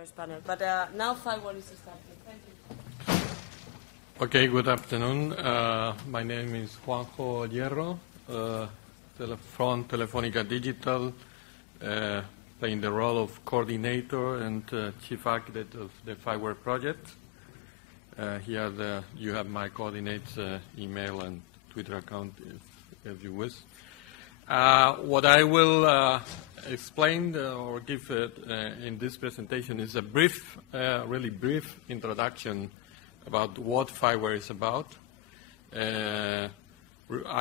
first panel. But now FIWARE is starting. Thank you. Okay, good afternoon. My name is Juanjo Hierro, from Telefónica Digital, playing the role of coordinator and chief architect of the FIWARE project. Here you have my coordinates, email and Twitter account if you wish. What I will explain or give in this presentation is a brief, really brief introduction about what FIWARE is about. I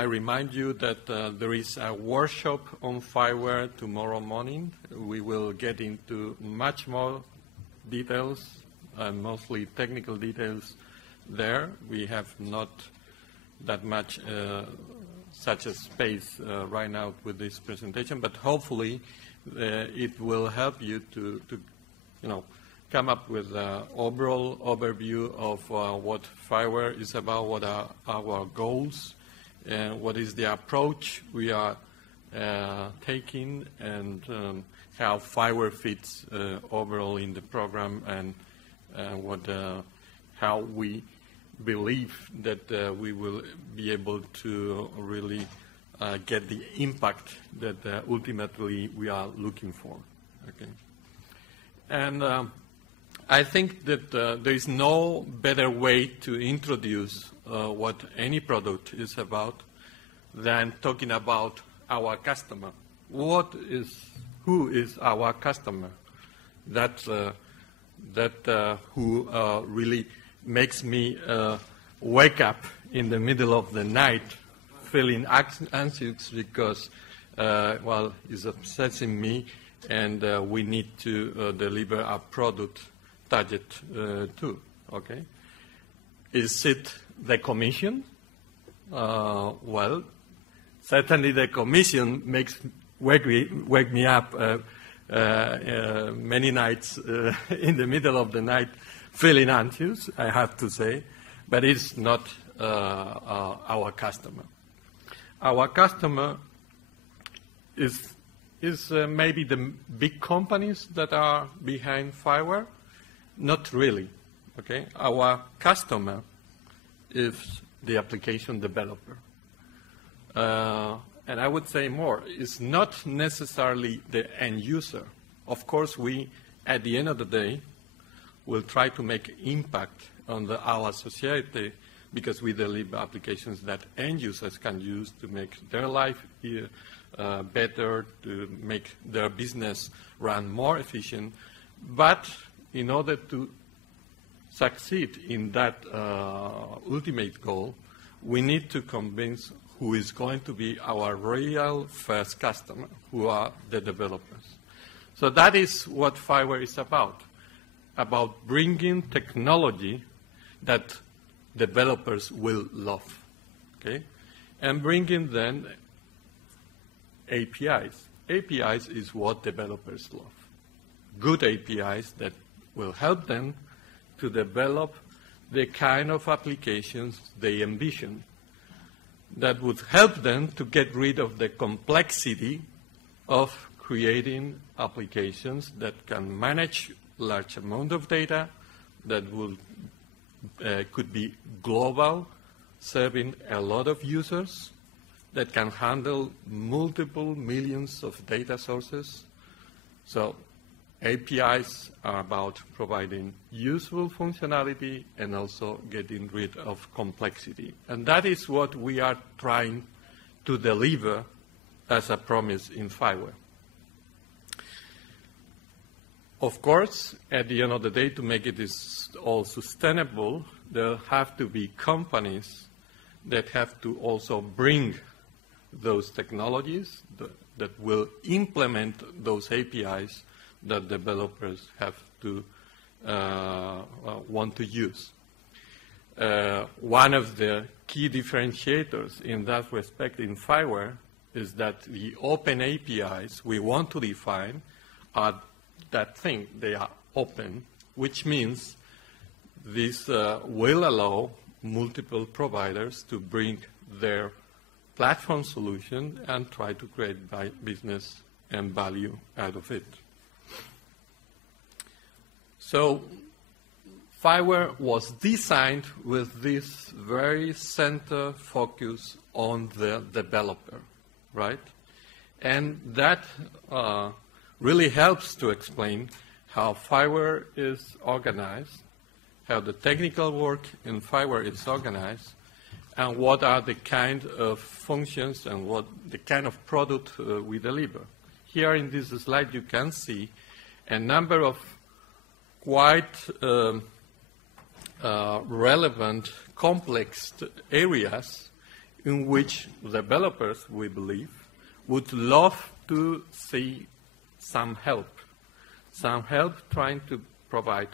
remind you that there is a workshop on FIWARE tomorrow morning. We will get into much more details, mostly technical details there. We have not that much such a space right now with this presentation, but hopefully it will help you to come up with an overall overview of what FIWARE is about, what are our goals, and what is the approach we are taking, and how FIWARE fits overall in the program, and how we believe that we will be able to really get the impact that ultimately we are looking for. Okay, and I think that there is no better way to introduce what any product is about than talking about our customer. Who is our customer? That's who really makes me wake up in the middle of the night feeling anxious because, well, it's obsessing me, and we need to deliver a product target too. Okay, is it the Commission? Well, certainly the Commission wake me up many nights in the middle of the night feeling anxious, I have to say, but it's not our customer. Our customer is maybe the big companies that are behind FIWARE. Not really. Okay, our customer is the application developer, and I would say more. It's not necessarily the end user. Of course, we, at the end of the day, will try to make impact on our society because we deliver applications that end users can use to make their life better, to make their business run more efficient. But in order to succeed in that ultimate goal, we need to convince who is going to be our real first customer, who are the developers. So that is what FIWARE is about bringing technology that developers will love, okay? And bringing then APIs. APIs is what developers love. Good APIs that will help them to develop the kind of applications they envision, that would help them to get rid of the complexity of creating applications that can manage large amount of data, that could be global, serving a lot of users, that can handle multiple millions of data sources. So APIs are about providing useful functionality and also getting rid of complexity. And that is what we are trying to deliver as a promise in FIWARE. Of course, at the end of the day, to make it all sustainable, there have to be companies that have to also bring those technologies that will implement those APIs that developers have to want to use. One of the key differentiators in that respect in FIWARE is that the open APIs we want to define are that thing. They are open, which means this will allow multiple providers to bring their platform solution and try to create business and value out of it. So FIWARE was designed with this very center focus on the developer, right? And that really helps to explain how FIWARE is organized, how the technical work in FIWARE is organized, and what are the kind of functions and what the kind of product we deliver. Here in this slide you can see a number of quite relevant, complex areas in which developers, we believe, would love to see some help trying to provide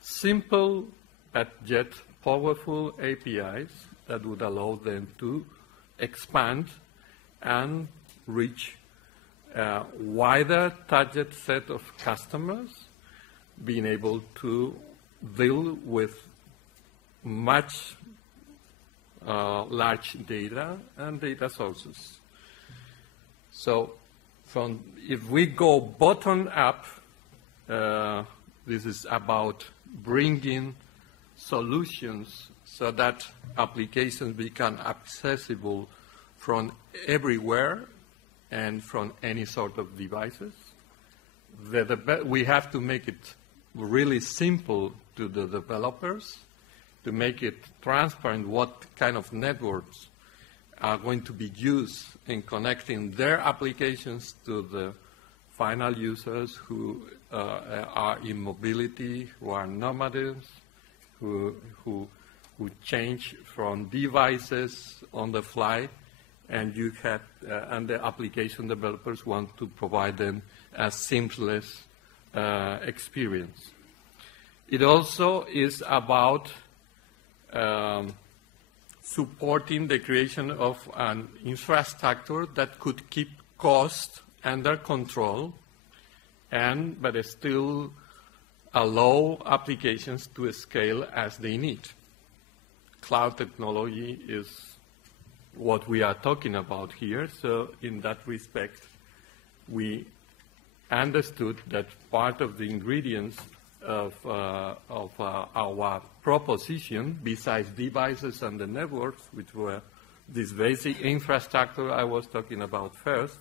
simple but yet powerful APIs that would allow them to expand and reach a wider target set of customers, being able to deal with much large data and data sources. So if we go bottom up, this is about bringing solutions so that applications become accessible from everywhere and from any sort of devices. We have to make it really simple to the developers, to make it transparent what kind of networks are going to be used in connecting their applications to the final users who are in mobility, who are nomades, who change from devices on the fly, and and the application developers want to provide them a seamless experience. It also is about supporting the creation of an infrastructure that could keep costs under control but still allow applications to scale as they need. Cloud technology is what we are talking about here, so in that respect, we understood that part of the ingredients of our proposition, besides devices and the networks, which were this basic infrastructure I was talking about first,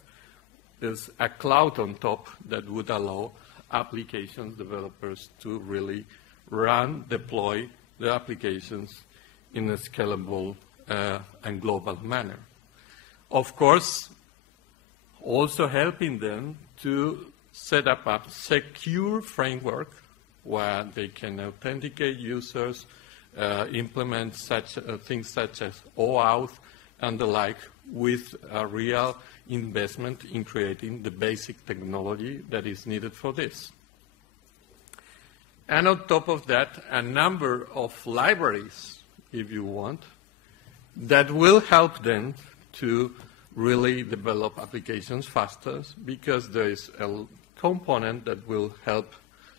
is a cloud on top that would allow applications developers to really deploy the applications in a scalable and global manner. Of course, also helping them to set up a secure framework where they can authenticate users, implement such things such as OAuth and the like, with a real investment in creating the basic technology that is needed for this. And on top of that, a number of libraries, if you want, that will help them to really develop applications faster, because there is a component that will help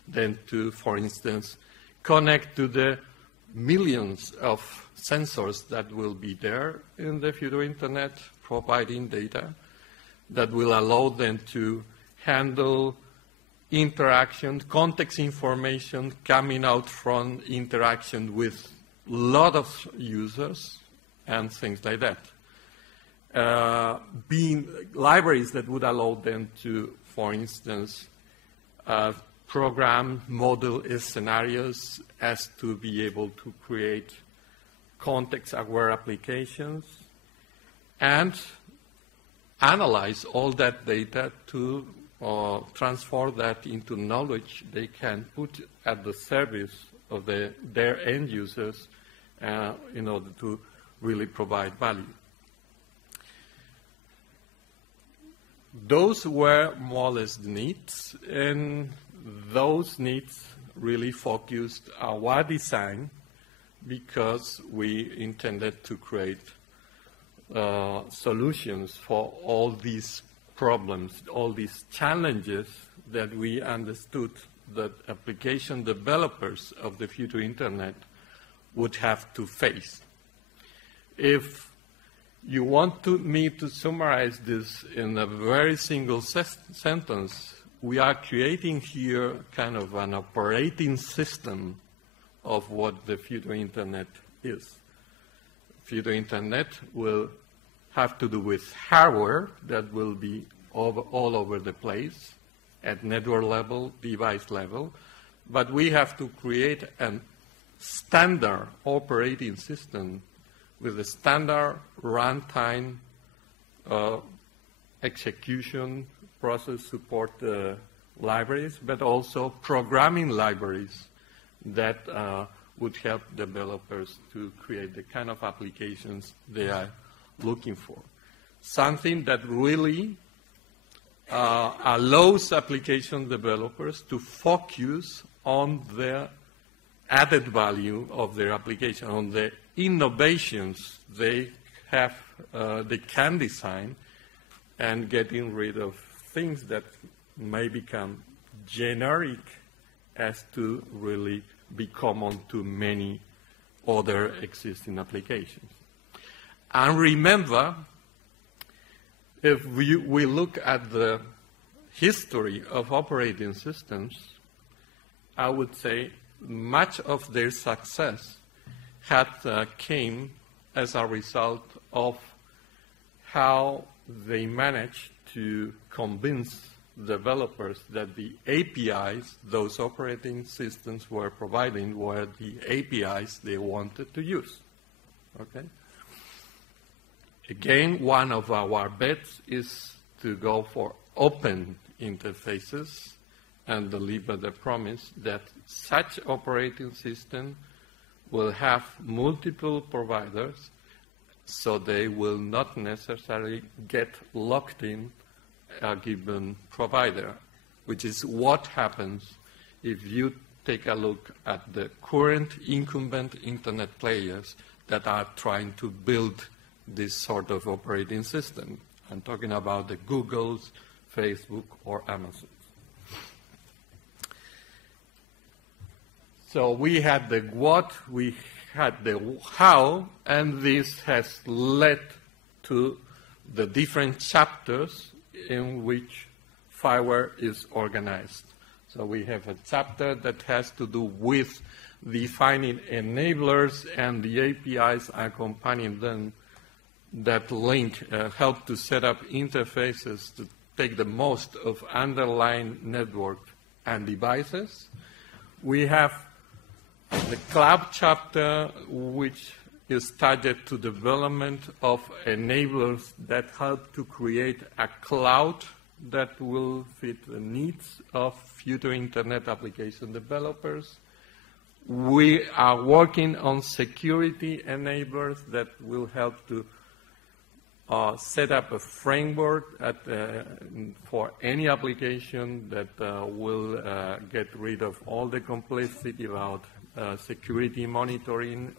them to, for instance, connect to the millions of sensors that will be there in the future Internet, providing data that will allow them to handle interaction, context information coming out from interaction with a lot of users and things like that. Being libraries that would allow them to, for instance, program model scenarios as to be able to create context-aware applications and analyze all that data to transform that into knowledge they can put at the service of their end users in order to really provide value. Those were more or less the needs, and those needs really focused our design because we intended to create solutions for all these problems, all these challenges that we understood that application developers of the future Internet would have to face. If you want me to summarize this in a very single sentence, we are creating here kind of an operating system of what the future Internet is. Future Internet will have to do with hardware that will be all over the place at network level, device level, but we have to create a standard operating system with a standard runtime execution process support libraries, but also programming libraries that would help developers to create the kind of applications they are looking for. Something that really allows application developers to focus on the added value of their application, on the innovations they have, they can design, and getting rid of things that may become generic as to really be common to many other existing applications. And remember, if we look at the history of operating systems, I would say much of their success had came as a result of how they managed to convince developers that the APIs those operating systems were providing were the APIs they wanted to use. Okay? Again, one of our bets is to go for open interfaces and deliver the promise that such operating system will have multiple providers, so they will not necessarily get locked in a given provider, which is what happens if you take a look at the current incumbent Internet players that are trying to build this sort of operating system. I'm talking about the Googles, Facebook, or Amazon. So we had the what, we had the how, and this has led to the different chapters in which FIWARE is organized. So we have a chapter that has to do with defining enablers and the APIs accompanying them that link, help to set up interfaces to take the most of underlying network and devices. We have the cloud chapter, which is targeted to development of enablers that help to create a cloud that will fit the needs of future Internet application developers. We are working on security enablers that will help to set up a framework for any application that will get rid of all the complexity about security monitoring,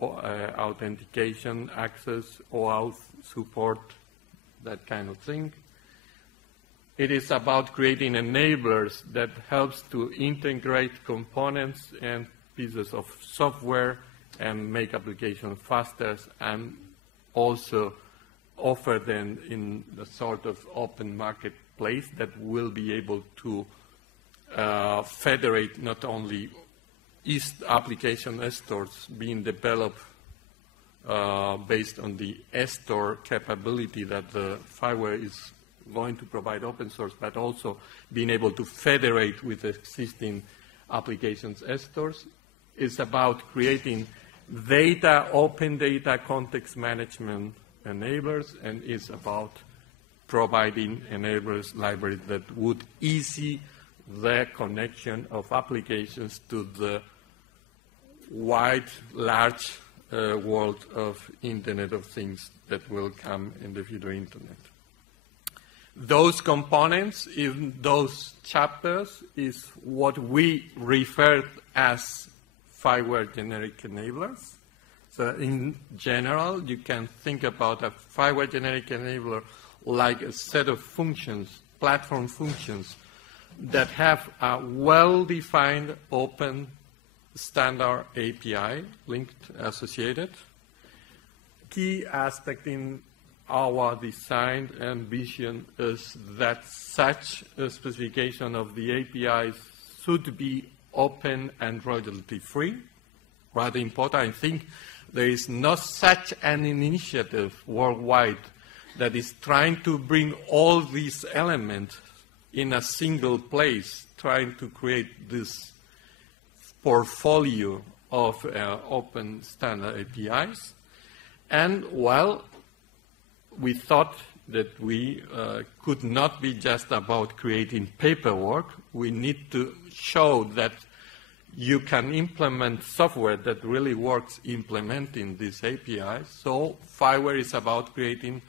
authentication, access, OAuth support, that kind of thing. It is about creating enablers that helps to integrate components and pieces of software and make applications faster, and also offer them in the sort of open marketplace that will be able to federate not only application stores being developed based on the store capability that the FIWARE is going to provide open source, but also being able to federate with existing applications stores. It's about creating open data context management enablers, and it's about providing enablers libraries that would ease the connection of applications to the wide, large world of Internet of Things that will come in the future Internet. Those components in those chapters is what we refer as FIWARE generic enablers. So in general, you can think about a FIWARE generic enabler like a set of functions, platform functions, that have a well-defined open standard API linked associated. Key aspect in our design and vision is that such a specification of the APIs should be open and royalty-free. Rather important, I think there is not such an initiative worldwide that is trying to bring all these elements in a single place, trying to create this portfolio of open standard APIs. And while we thought that we could not be just about creating paperwork, we need to show that you can implement software that really works implementing these APIs. So FIWARE is about creating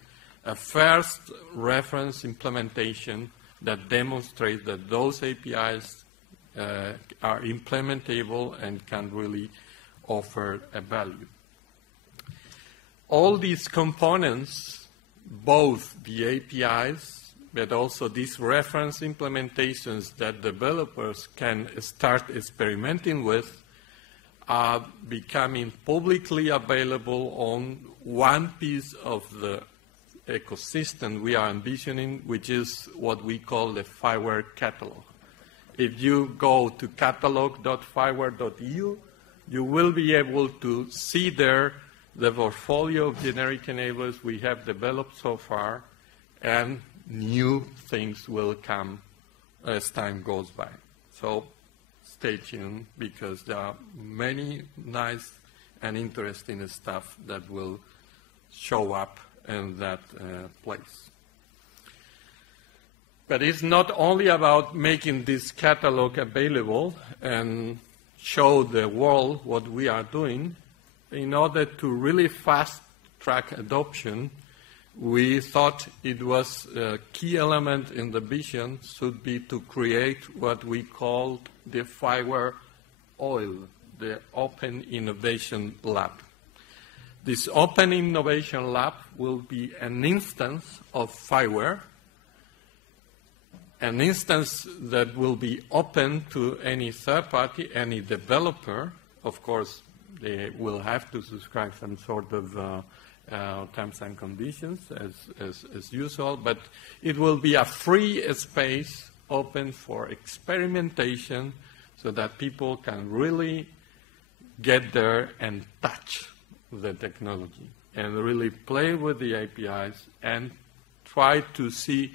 a first reference implementation that demonstrates that those APIs are implementable and can really offer a value. All these components, both the APIs, but also these reference implementations that developers can start experimenting with, are becoming publicly available on one piece of the ecosystem we are envisioning, which is what we call the FIWARE catalog. If you go to catalog.fiware.eu, you will be able to see there the portfolio of generic enablers we have developed so far, and new things will come as time goes by. So stay tuned, because there are many nice and interesting stuff that will show up in that place. But it's not only about making this catalog available and show the world what we are doing. In order to really fast-track adoption, we thought it was a key element in the vision should be to create what we called the FIWARE OIL, the Open Innovation Lab. This Open Innovation Lab will be an instance of FIWARE, an instance that will be open to any third party, any developer. Of course, they will have to subscribe some sort of terms and conditions as usual, but it will be a free space open for experimentation so that people can really get there and touch the technology and really play with the APIs and try to see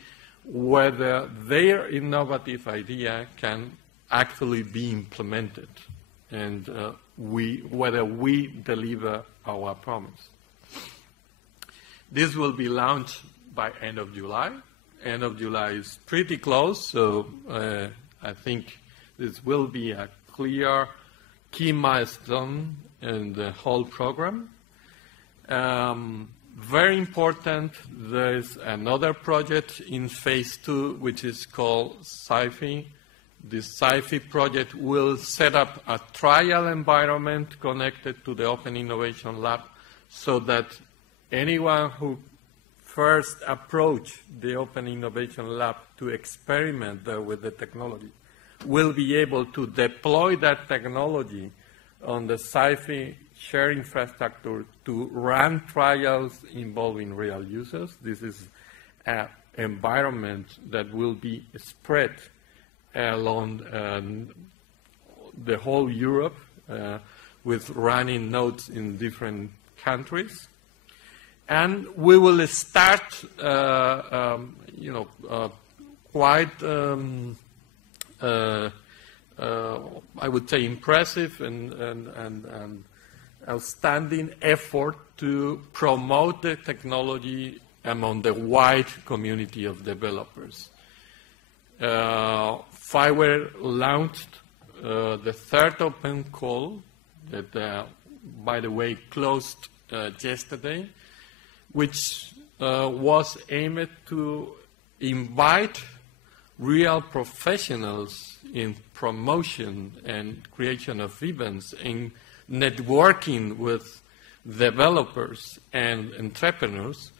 whether their innovative idea can actually be implemented and whether we deliver our promise. This will be launched by end of July. End of July is pretty close, so I think this will be a clear key milestone in the whole program. Very important, there is another project in phase 2, which is called SciFi. This SciFi project will set up a trial environment connected to the Open Innovation Lab so that anyone who first approach the Open Innovation Lab to experiment there with the technology will be able to deploy that technology on the SciFi shared infrastructure to run trials involving real users. This is an environment that will be spread along the whole Europe with running nodes in different countries. And we will start, quite, I would say, impressive and outstanding effort to promote the technology among the wide community of developers. FIWARE launched the third open call that, by the way, closed yesterday, which was aimed to invite real professionals in promotion and creation of events, in networking with developers and entrepreneurs.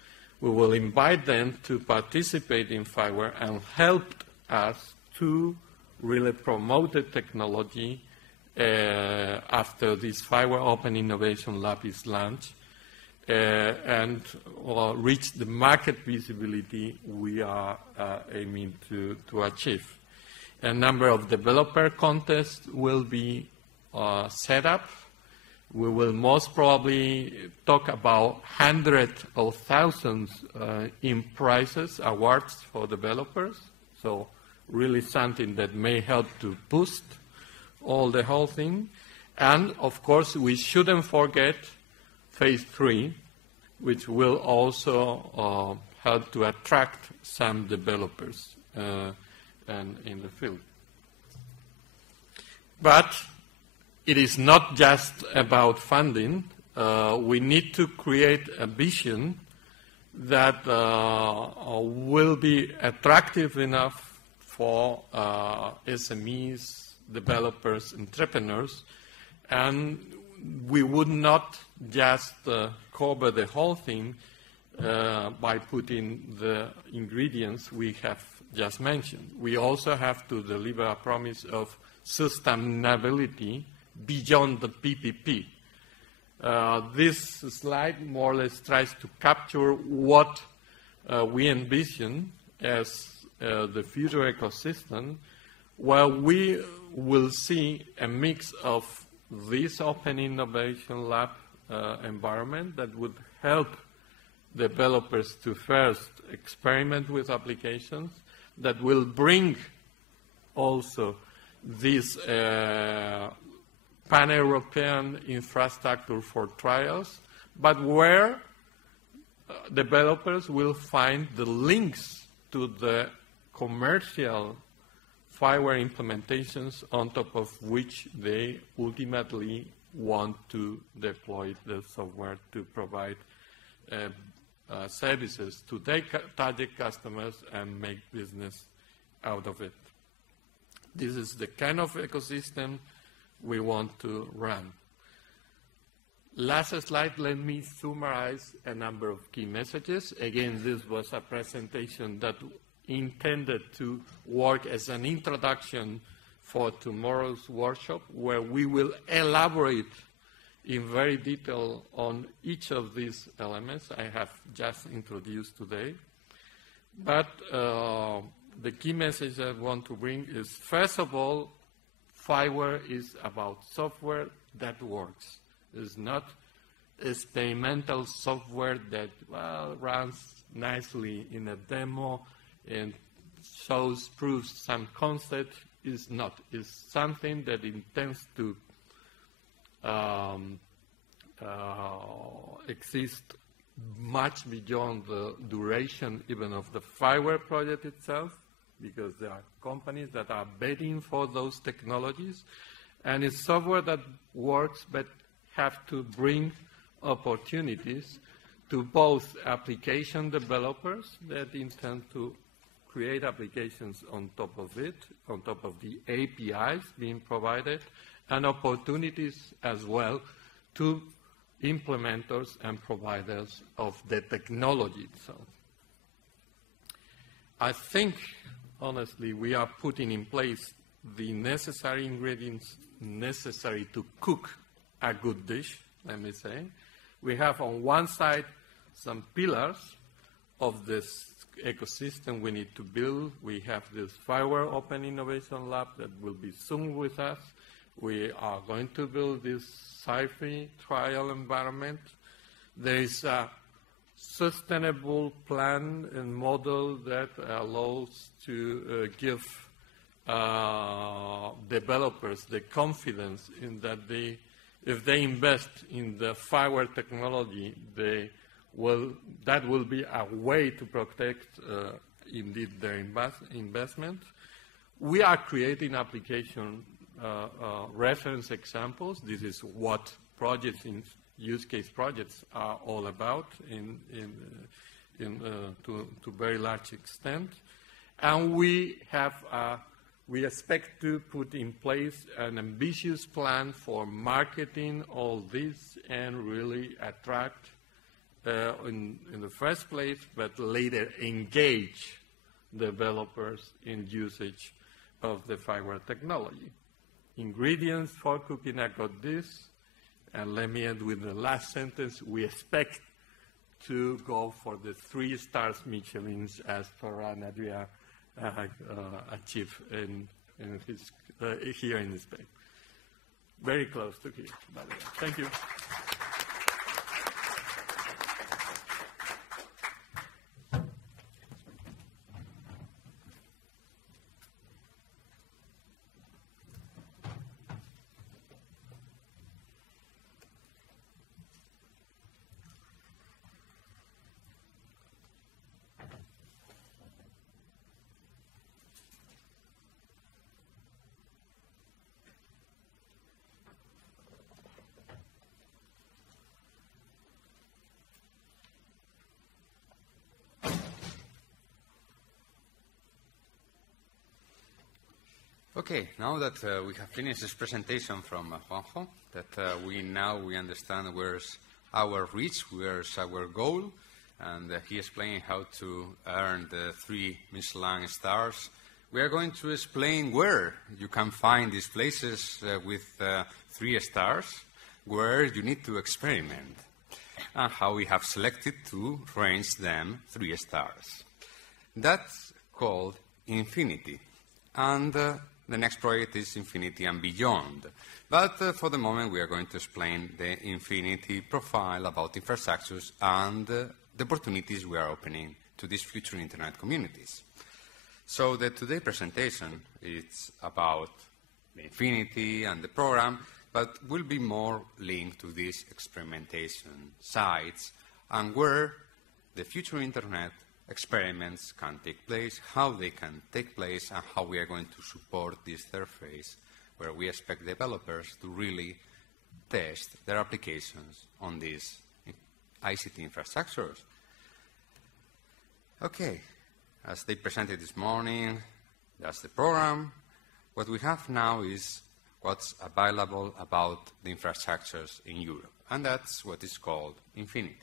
We will invite them to participate in FIWARE and help us to really promote the technology after this FIWARE Open Innovation Lab is launched. and reach the market visibility we are aiming to achieve. A number of developer contests will be set up. We will most probably talk about hundreds of thousands in prizes, awards for developers. So really something that may help to boost the whole thing. And of course, we shouldn't forget phase 3, which will also help to attract some developers and in the field. But it is not just about funding. We need to create a vision that will be attractive enough for SMEs, developers, entrepreneurs, and we would not just cover the whole thing by putting the ingredients we have just mentioned. We also have to deliver a promise of sustainability beyond the PPP. This slide more or less tries to capture what we envision as the future ecosystem, where we will see a mix of this open innovation lab environment that would help developers to first experiment with applications, that will bring also this pan-European infrastructure for trials, but where developers will find the links to the commercial FIWARE implementations on top of which they ultimately want to deploy the software to provide services to their target customers and make business out of it. This is the kind of ecosystem we want to run. Last slide, let me summarize a number of key messages. Again, this was a presentation that intended to work as an introduction for tomorrow's workshop, where we will elaborate in very detail on each of these elements I have just introduced today. But the key message I want to bring is, first of all, FIWARE is about software that works. It's not experimental software that, well, runs nicely in a demo and proves some concept. Is not. It's something that intends to exist much beyond the duration even of the FIWARE project itself, because there are companies that are betting for those technologies, and it's software that works but have to bring opportunities to both application developers that intend to create applications on top of it, on top of the APIs being provided, and opportunities as well to implementers and providers of the technology itself. I think, honestly, we are putting in place the necessary ingredients necessary to cook a good dish, let me say. We have on one side some pillars of this ecosystem we need to build. We have this FIWARE Open Innovation Lab that will be soon with us. We are going to build this SciFi trial environment. There is a sustainable plan and model that allows to give developers the confidence in that if they invest in the FIWARE technology, that will be a way to protect indeed their investment. We are creating application reference examples. This is what projects in use case projects are all about to very large extent. And we expect to put in place an ambitious plan for marketing all this and really attract in the first place, but later engage developers in usage of the FIWARE technology. Ingredients for cooking a good dish, and let me end with the last sentence. We expect to go for the 3 stars Michelins as Ferran Adrià achieved here in Spain. Very close to here, by the way. Thank you. Okay, now that we have finished this presentation from Juanjo, that we understand where's our reach, where's our goal, and he explained how to earn the 3 Michelin stars. We are going to explain where you can find these places with 3 stars, where you need to experiment, and how we have selected to range them 3 stars. That's called Infinity. And the next project is Infinity and Beyond. But for the moment, we are going to explain the Infinity profile about infrastructures and the opportunities we are opening to these future Internet communities. So the today presentation is about the Infinity and the program, but will be more linked to these experimentation sites and where the future Internet experiments can take place, how they can take place, and how we are going to support this third phase, where we expect developers to really test their applications on these ICT infrastructures. Okay, as they presented this morning, that's the program. What we have now is what's available about the infrastructures in Europe, and that's what is called Infinity.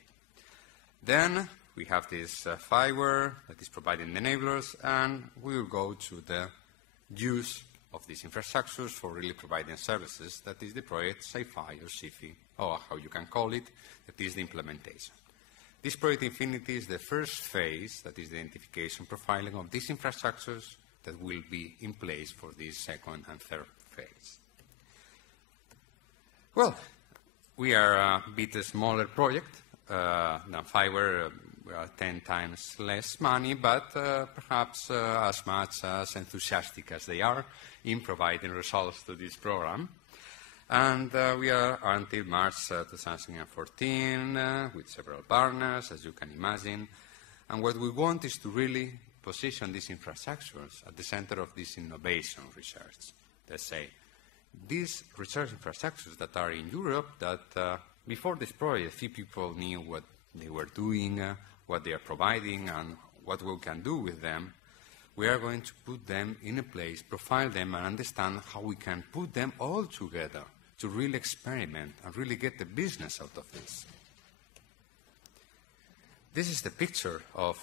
Then we have this FIWARE that is providing the enablers, and we will go to the use of these infrastructures for really providing services. That is the project SciFi or SIFI, or how you can call it, that is the implementation. This project Infinity is the first phase, that is the identification profiling of these infrastructures that will be in place for this second and third phase. Well, we are a bit smaller project than FIWARE. We are 10 times less money, but perhaps as much as enthusiastic as they are in providing results to this program. And we are until March 2014 with several partners, as you can imagine. And what we want is to really position these infrastructures at the center of this innovation research. Let's say, these research infrastructures that are in Europe, that before this project, few people knew what they were doing, what they are providing, and what we can do with them. We are going to put them in a place, profile them, and understand how we can put them all together to really experiment and really get the business out of this. This is the picture of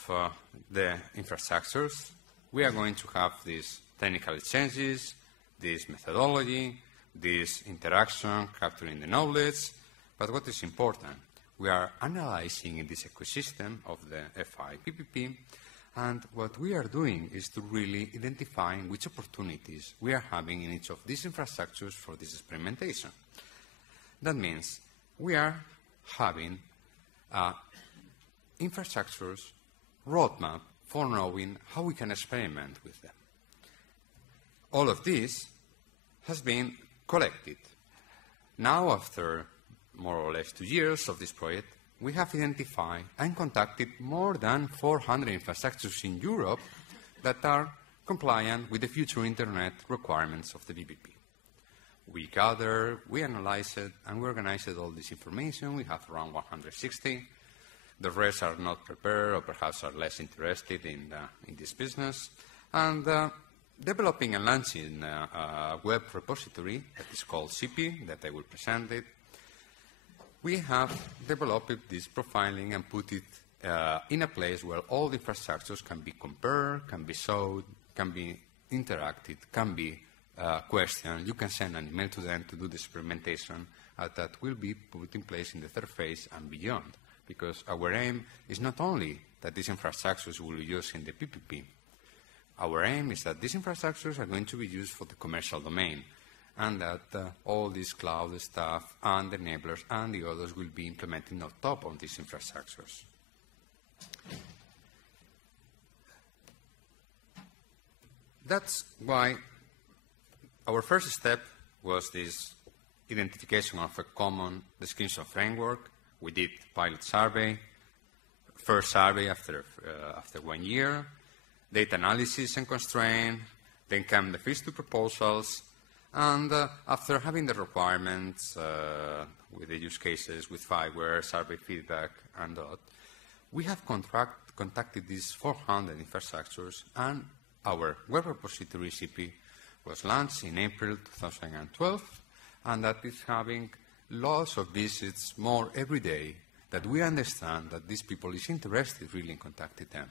the infrastructures. We are going to have these technical exchanges, this methodology, this interaction, capturing the knowledge. But what is important, we are analyzing in this ecosystem of the FI-PPP, and what we are doing is to really identify which opportunities we are having in each of these infrastructures for this experimentation. That means we are having infrastructures roadmap for knowing how we can experiment with them. All of this has been collected. Now, after more or less 2 years of this project, we have identified and contacted more than 400 infrastructures in Europe that are compliant with the future Internet requirements of the PPP. We gathered, we analyzed it, and we organized all this information. We have around 160. The rest are not prepared or perhaps are less interested in this business. And developing and launching a web repository that is called CP, that I will present it. We have developed this profiling and put it in a place where all the infrastructures can be compared, can be sold, can be interacted, can be questioned. You can send an email to them to do the experimentation that will be put in place in the third phase and beyond. because our aim is not only that these infrastructures will be used in the PPP. Our aim is that these infrastructures are going to be used for the commercial domain, and that all this cloud stuff and the enablers and the others will be implemented on top of these infrastructures. That's why our first step was this identification of a common description framework. We did pilot survey, first survey after 1 year, data analysis and constraint, then came the phase 2 proposals, and after having the requirements with the use cases, with FIWARE, survey feedback, and that, we have contacted these 400 infrastructures, and our web repository CP was launched in April 2012, and that is having lots of visits more every day, that we understand that these people is interested really in contacting them.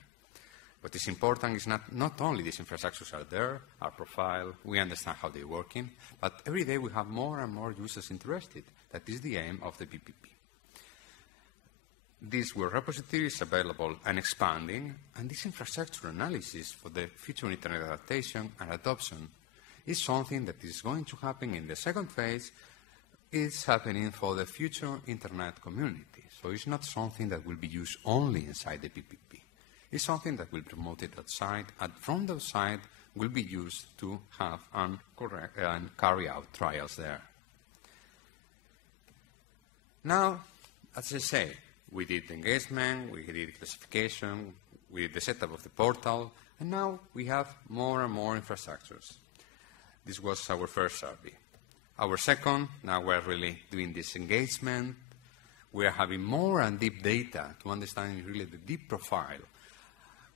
What is important is not only these infrastructures are there, our profile, we understand how they're working, but every day we have more and more users interested. That is the aim of the PPP. This web repository is available and expanding, and this infrastructure analysis for the future Internet adaptation and adoption is something that is going to happen in the second phase. It's happening for the future Internet community. So it's not something that will be used only inside the PPP. It's something that will be promoted outside, and from the outside will be used to have and carry out trials there. Now, as I say, we did engagement, we did classification, we did the setup of the portal, and now we have more and more infrastructures. This was our first survey. Our second, now we're really doing this engagement. We are having more and deep data to understand really the deep profile,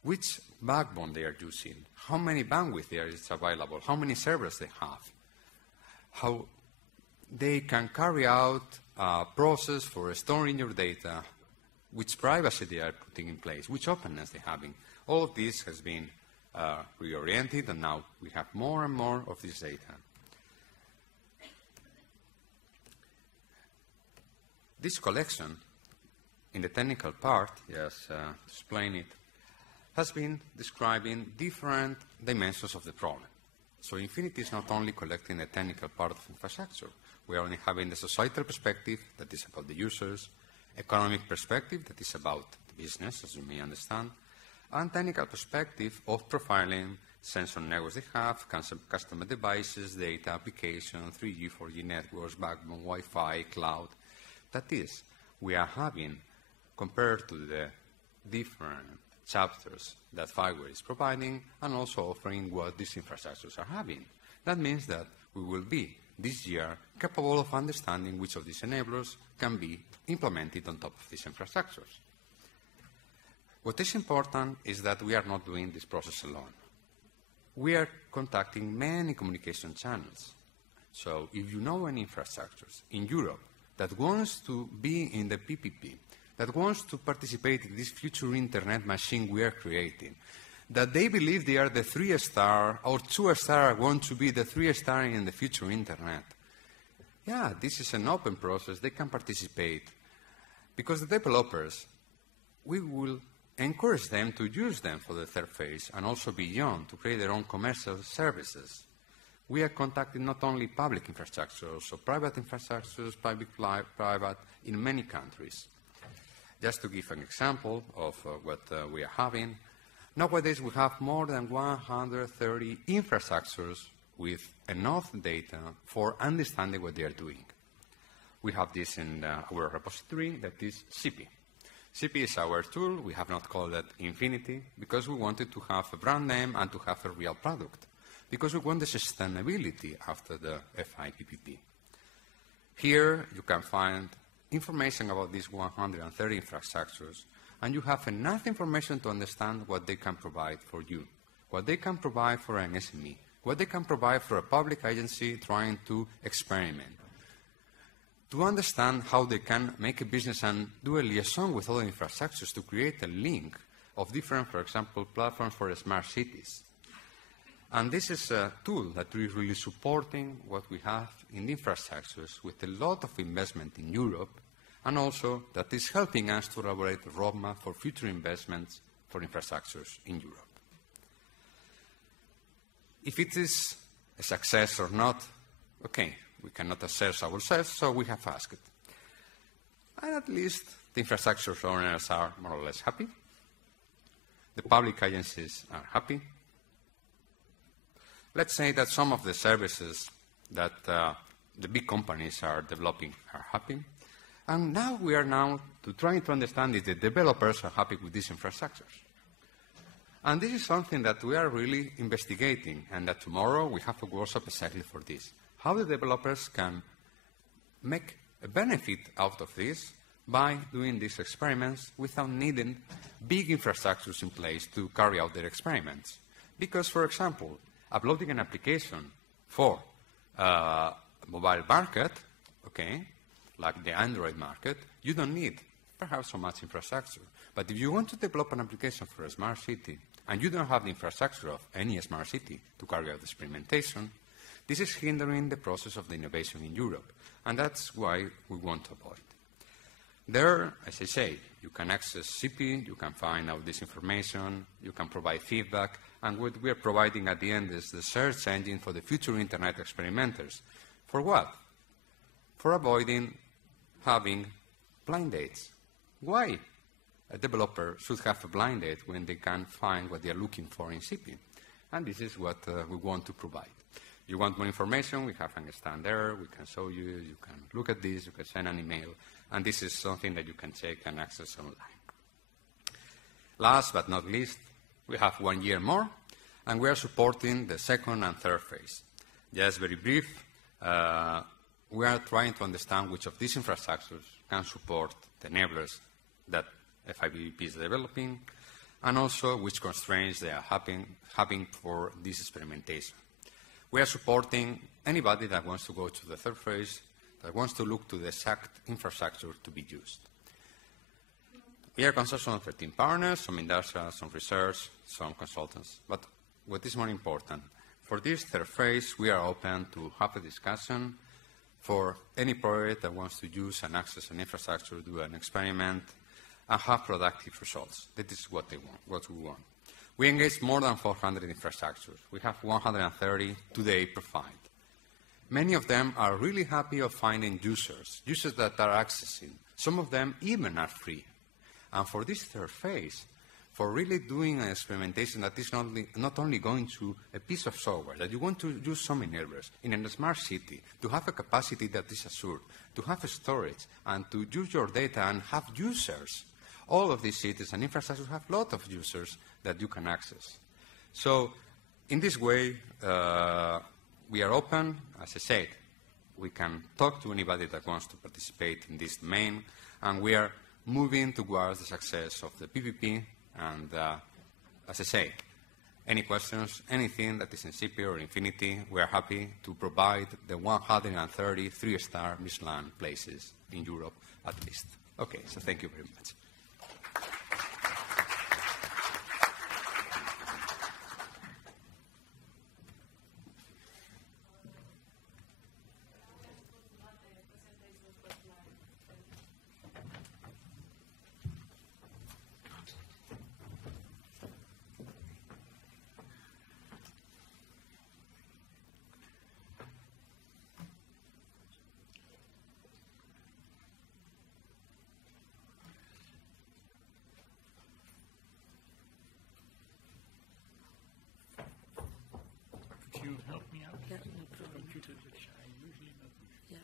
which backbone they are using, how many bandwidth there is available, how many servers they have, how they can carry out a process for storing your data, which privacy they are putting in place, which openness they're having. All of this has been reoriented, and now we have more and more of this data. This collection, in the technical part, yes, to explain it, has been describing different dimensions of the problem. So Infinity is not only collecting the technical part of infrastructure. We are only having the societal perspective that is about the users, economic perspective that is about the business, as you may understand, and technical perspective of profiling sensor networks they have, customer devices, data, application, 3G, 4G networks, backbone, Wi-Fi, cloud. That is, we are having, compared to the different chapters that FIWARE is providing, and also offering what these infrastructures are having. That means that we will be, this year, capable of understanding which of these enablers can be implemented on top of these infrastructures. What is important is that we are not doing this process alone. We are contacting many communication channels. So if you know any infrastructures in Europe that wants to be in the PPP, that wants to participate in this future Internet machine we are creating, that they believe they are the 3-star or 2-star want to be the 3-star in the future Internet. Yeah, this is an open process. They can participate. Because the developers, we will encourage them to use them for the third phase and also beyond to create their own commercial services. We are contacting not only public infrastructures, also private infrastructures, private in many countries. Just to give an example of what we are having, nowadays we have more than 130 infrastructures with enough data for understanding what they are doing. We have this in our repository, that is CP. CP is our tool. We have not called it Infinity because we wanted to have a brand name and to have a real product, because we want the sustainability after the FI-PPP. Here you can find information about these 130 infrastructures, and you have enough information to understand what they can provide for you, what they can provide for an SME, what they can provide for a public agency trying to experiment, to understand how they can make a business and do a liaison with other infrastructures to create a link of different, for example, platforms for smart cities. And this is a tool that is really supporting what we have in infrastructures with a lot of investment in Europe and also that is helping us to elaborate a roadmap for future investments for infrastructures in Europe. If it is a success or not, okay, we cannot assess ourselves, so we have asked. And at least the infrastructure owners are more or less happy. The public agencies are happy. Let's say that some of the services that the big companies are developing are happy. And now we are trying to understand if the developers are happy with these infrastructures. And this is something that we are really investigating, and that tomorrow we have a workshop exactly for this. How the developers can make a benefit out of this by doing these experiments without needing big infrastructures in place to carry out their experiments. Because, for example, uploading an application for a mobile market, okay, like the Android market, you don't need perhaps so much infrastructure. But if you want to develop an application for a smart city, and you don't have the infrastructure of any smart city to carry out experimentation, this is hindering the process of the innovation in Europe. And that's why we want to avoid. There, as I say, you can access CP, you can find out this information, you can provide feedback, and what we are providing at the end is the search engine for the future Internet experimenters. For what? For avoiding having blind dates. Why a developer should have a blind date when they can find what they are looking for in CP? And this is what we want to provide. You want more information, we have a stand there, we can show you, you can look at this, you can send an email, and this is something that you can check and access online. Last but not least, we have 1 year more, and we are supporting the second and third phase. Just very brief, we are trying to understand which of these infrastructures can support the enablers that FI-PPP is developing, and also which constraints they are having for this experimentation. We are supporting anybody that wants to go to the third phase, that wants to look to the exact infrastructure to be used. We are consisting of 13 partners, some industrial, some research, some consultants. But what is more important, for this third phase, we are open to have a discussion for any project that wants to use and access an infrastructure, do an experiment, and have productive results. That is what they want, what we want. We engage more than 400 infrastructures. We have 130 today profiled. Many of them are really happy of finding users that are accessing. Some of them even are free. And for this third phase, for really doing an experimentation that is not only going to a piece of software, that you want to use some enablers in a smart city, to have a capacity that is assured, to have a storage, and to use your data and have users. All of these cities and infrastructures have a lot of users that you can access. So in this way, we are open. As I said, we can talk to anybody that wants to participate in this domain, and we are moving towards the success of the PPP. And as I say, any questions, anything that is in CP or Infinity, we are happy to provide the 130 3-star Michelin places in Europe at least. Okay, so thank you very much. You help me out? Yeah, no problem. Computer, which I usually not use. Yeah.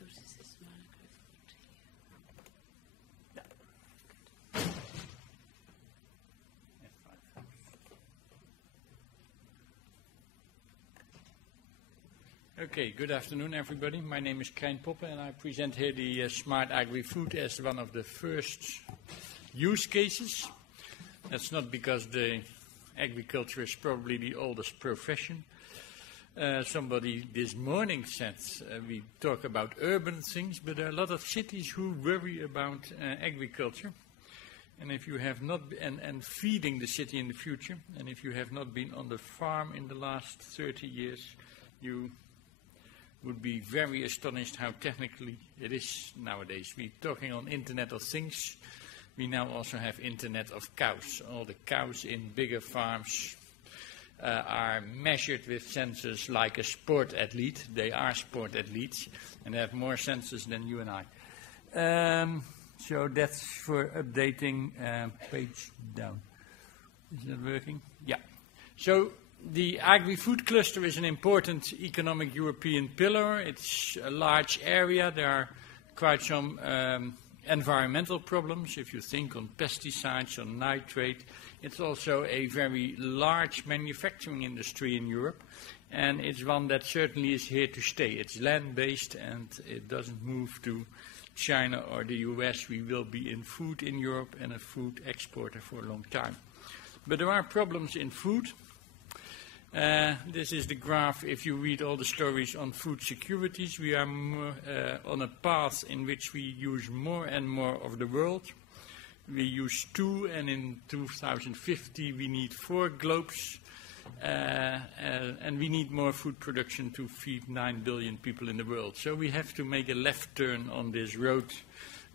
Yours is a SMARTAGRIFOOD. Yeah. Yes, fine. Okay, good afternoon, everybody. My name is Krijn Poppe, and I present here the SMARTAGRIFOOD as one of the first use cases. That's not because the agriculture is probably the oldest profession. Somebody this morning said we talk about urban things, but there are a lot of cities who worry about agriculture. And if you have not, and feeding the city in the future, and if you have not been on the farm in the last 30 years, you would be very astonished how technically it is nowadays. We're talking on Internet of Things. We now also have Internet of Cows. All the cows in bigger farms are measured with sensors like a sport athlete. They are sport athletes and have more sensors than you and I. So that's for updating. Page down. Is that working? Yeah. So the agri-food cluster is an important economic European pillar. It's a large area. There are quite some environmental problems. If you think on pesticides, on nitrate, it's also a very large manufacturing industry in Europe, and it's one that certainly is here to stay. It's land-based and it doesn't move to China or the US. We will be in food in Europe and a food exporter for a long time. But there are problems in food. This is the graph. If you read all the stories on food securities, we are on a path in which we use more and more of the world. We use 2, and in 2050 we need 4 globes, and we need more food production to feed 9 billion people in the world. So we have to make a left turn on this road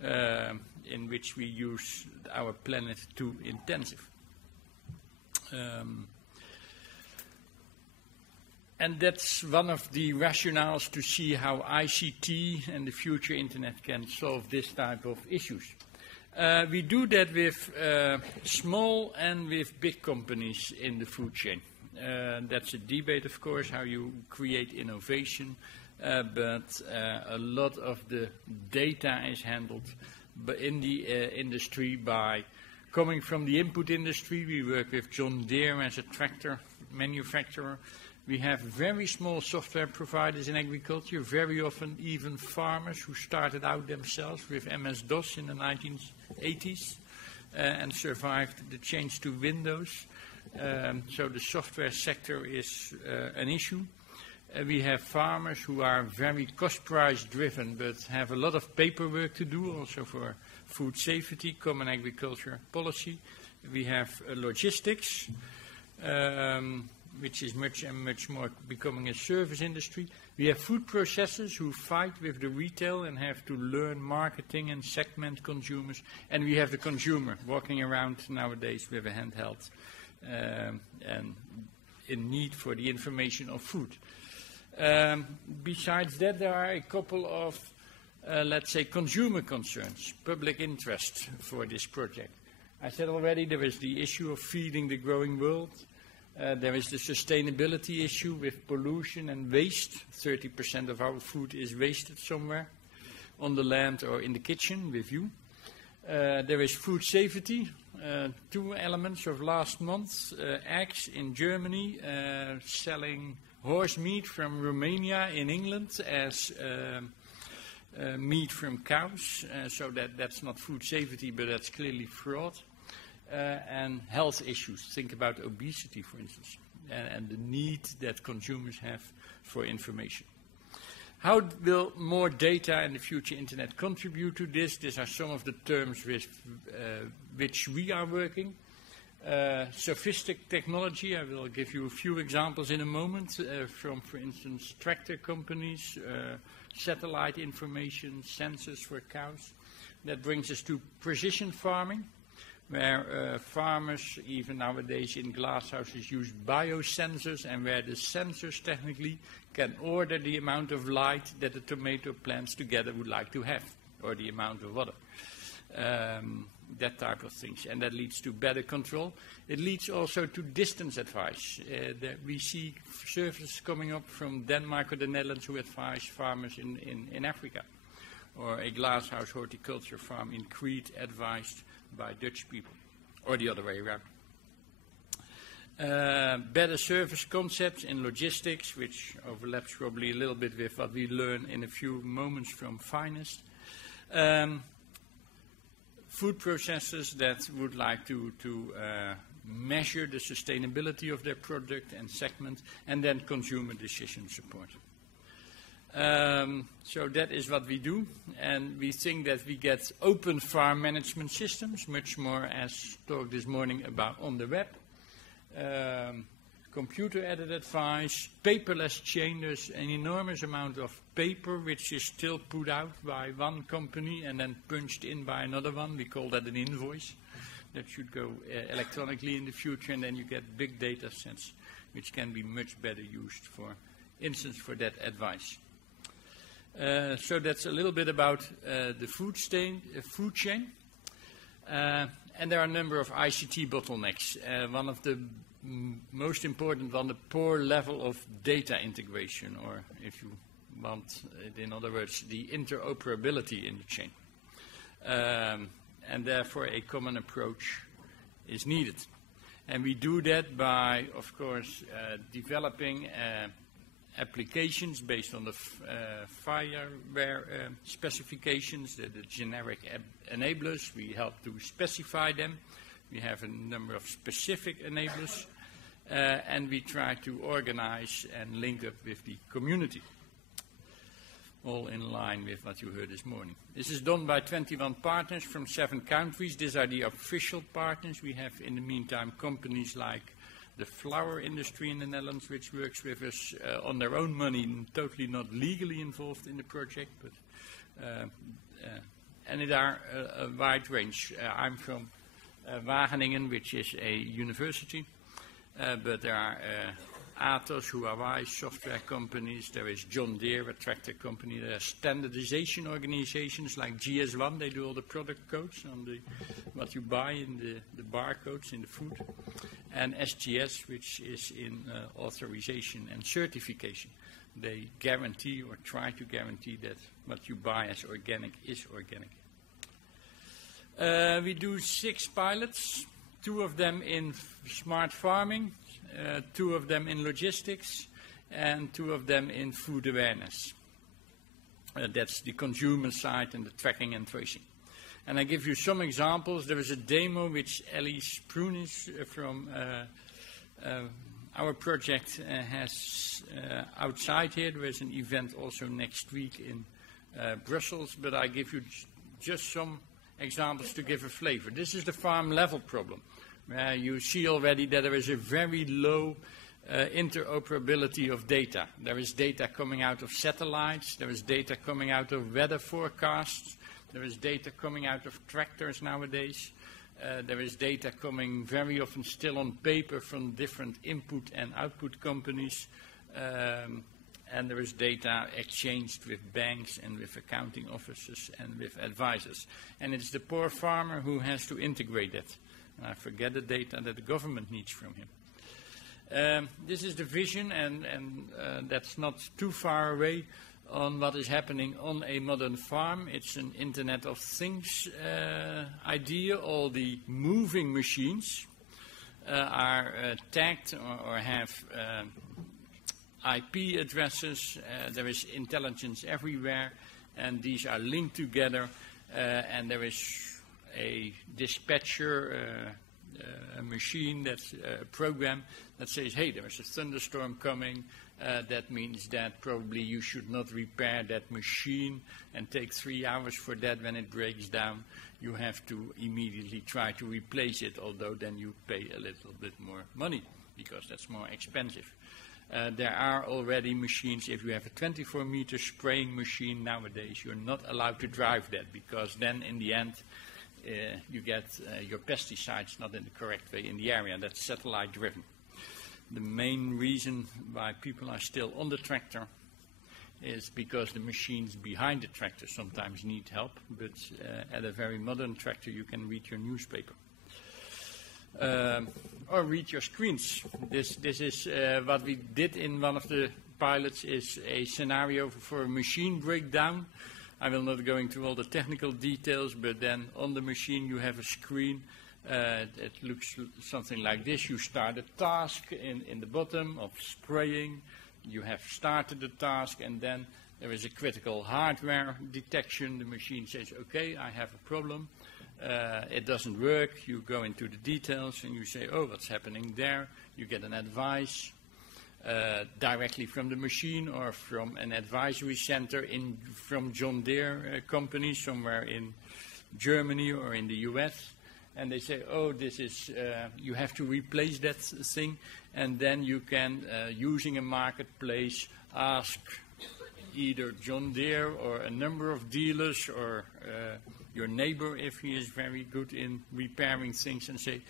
in which we use our planet too intensive. And that's one of the rationales to see how ICT and the future Internet can solve this type of issues. We do that with small and with big companies in the food chain. That's a debate, of course, how you create innovation, but a lot of the data is handled in the industry by coming from the input industry. We work with John Deere as a tractor manufacturer. We have very small software providers in agriculture, very often even farmers who started out themselves with MS-DOS in the 1980s and survived the change to Windows. So the software sector is an issue. We have farmers who are very cost-price driven but have a lot of paperwork to do, also for food safety, common agriculture policy. We have logistics, which is much and much more becoming a service industry. We have food processors who fight with the retail and have to learn marketing and segment consumers. And we have the consumer walking around nowadays with a handheld and in need for the information of food. Besides that, there are a couple of, let's say, consumer concerns, public interest for this project. I said already there is the issue of feeding the growing world. There is the sustainability issue with pollution and waste. 30% of our food is wasted somewhere on the land or in the kitchen with you. There is food safety. 2 elements of last month. Eggs in Germany selling horse meat from Romania in England as meat from cows. So that's not food safety, but that's clearly fraud. And health issues. Think about obesity, for instance, and the need that consumers have for information. How will more data and the future Internet contribute to this? These are some of the terms with which we are working. Sophisticated technology, I will give you a few examples in a moment, from, for instance, tractor companies, satellite information, sensors for cows. That brings us to precision farming, where farmers, even nowadays in glasshouses, use biosensors, and where the sensors technically can order the amount of light that the tomato plants together would like to have, or the amount of water. That type of things, and that leads to better control. It leads also to distance advice. We see services coming up from Denmark or the Netherlands who advise farmers in Africa, or a glasshouse horticulture farm in Crete advised by Dutch people, or the other way around. Better service concepts in logistics, which overlaps probably a little bit with what we learn in a few moments from finance. Food processors that would like to measure the sustainability of their product and segment, and then consumer decision support. So that is what we do, and we think that we get open farm management systems, much more as talked this morning about on the web. Computer-aided advice, paperless chain. There's an enormous amount of paper which is still put out by one company and then punched in by another one. We call that an invoice. That should go electronically in the future, and then you get big data sets which can be much better used, for instance, for that advice. So that's a little bit about the food chain. And there are a number of ICT bottlenecks. One of the most important one, the poor level of data integration, or if you want it in other words, the interoperability in the chain. And therefore a common approach is needed. And we do that by, of course, developing applications based on the FIWARE specifications, the generic enablers. We help to specify them. We have a number of specific enablers, and we try to organize and link up with the community, all in line with what you heard this morning. This is done by 21 partners from 7 countries. These are the official partners. We have, in the meantime, companies like the flour industry in the Netherlands, which works with us on their own money, totally not legally involved in the project, but and it are a wide range. I'm from Wageningen, which is a university, but there are Atos, Huawei, software companies. There is John Deere, a tractor company. There are standardization organizations like GS1. They do all the product codes on the what you buy in the barcodes in the food. And SGS, which is in authorization and certification. They guarantee or try to guarantee that what you buy as organic is organic. We do 6 pilots, 2 of them in smart farming, 2 of them in logistics, and 2 of them in food awareness. That's the consumer side and the tracking and tracing. And I give you some examples. There is a demo which Ellie Sprunis from our project has outside here. There is an event also next week in Brussels, but I give you just some examples to give a flavor. This is the farm level problem, where you see already that there is a very low interoperability of data. There is data coming out of satellites, there is data coming out of weather forecasts, there is data coming out of tractors nowadays, there is data coming very often still on paper from different input and output companies, and there is data exchanged with banks and with accounting offices and with advisors. And it's the poor farmer who has to integrate that. And I forget the data that the government needs from him. This is the vision, and that's not too far away on what is happening on a modern farm. It's an Internet of Things idea. All the moving machines are tagged or have IP addresses. There is intelligence everywhere, and these are linked together, and there is a dispatcher, a machine, that's a program that says, hey, there is a thunderstorm coming. That means that probably you should not repair that machine and take 3 hours for that when it breaks down. You have to immediately try to replace it, although then you pay a little bit more money because that's more expensive. There are already machines. If you have a 24-meter spraying machine nowadays, you're not allowed to drive that, because then in the end you get your pesticides not in the correct way in the area. That's satellite driven. The main reason why people are still on the tractor is because the machines behind the tractor sometimes need help, but at a very modern tractor you can read your newspaper. Or read your screens. This is what we did in one of the pilots, is a scenario for a machine breakdown. I will not go into all the technical details, but then on the machine you have a screen. It looks something like this. You start a task in the bottom of spraying. You have started the task, and then there is a critical hardware detection. The machine says, okay, I have a problem. It doesn't work. You go into the details and you say, oh, what's happening there? You get an advice. directly from the machine or from an advisory center from John Deere company somewhere in Germany or in the US. And they say, oh, this is, you have to replace that thing. And then you can, using a marketplace, ask either John Deere or a number of dealers or your neighbor, if he is very good in repairing things, and say,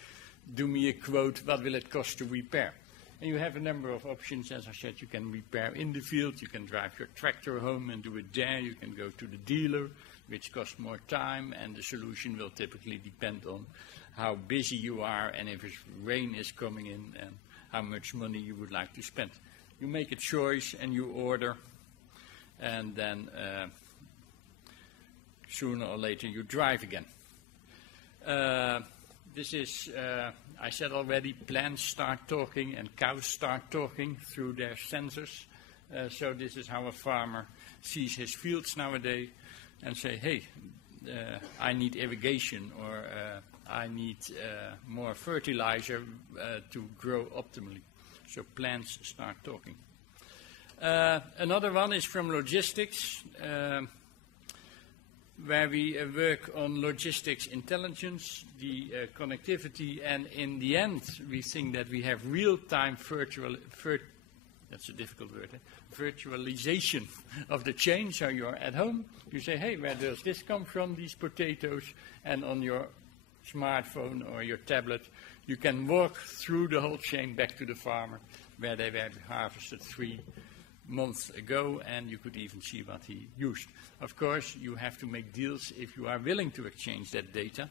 do me a quote, what will it cost to repair? And you have a number of options. As I said, you can repair in the field, you can drive your tractor home and do it there, you can go to the dealer, which costs more time, and the solution will typically depend on how busy you are and if rain is coming in and how much money you would like to spend. You make a choice and you order, and then sooner or later you drive again. This is, I said already, plants start talking and cows start talking through their sensors. So this is how a farmer sees his fields nowadays and say, hey, I need irrigation, or I need more fertilizer to grow optimally. So plants start talking. Another one is from logistics, where we work on logistics intelligence, the connectivity, and in the end we think that we have real-time that's a difficult word, virtualization of the chain. So you're at home, you say, hey, where does this come from, these potatoes? And on your smartphone or your tablet, you can walk through the whole chain back to the farmer, where they were harvested 3 months ago, and you could even see what he used. Of course, you have to make deals if you are willing to exchange that data,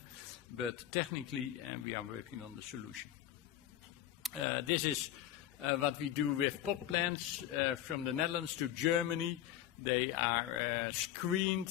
but technically we are working on the solution. This is what we do with pot plants from the Netherlands to Germany. They are screened,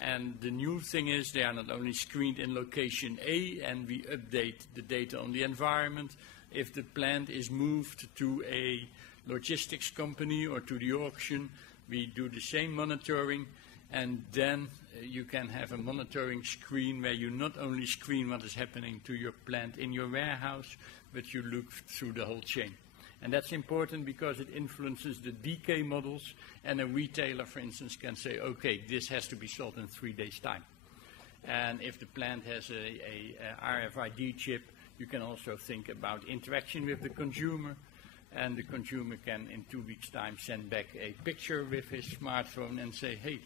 and the new thing is they are not only screened in location A, and we update the data on the environment. If the plant is moved to a logistics company or to the auction, we do the same monitoring, and then you can have a monitoring screen where you not only screen what is happening to your plant in your warehouse, but you look through the whole chain. And that's important because it influences the decay models, and a retailer, for instance, can say, okay, this has to be sold in 3 days' time. And if the plant has a RFID chip, you can also think about interaction with the consumer, and the consumer can, in 2 weeks' time, send back a picture with his smartphone and say, hey,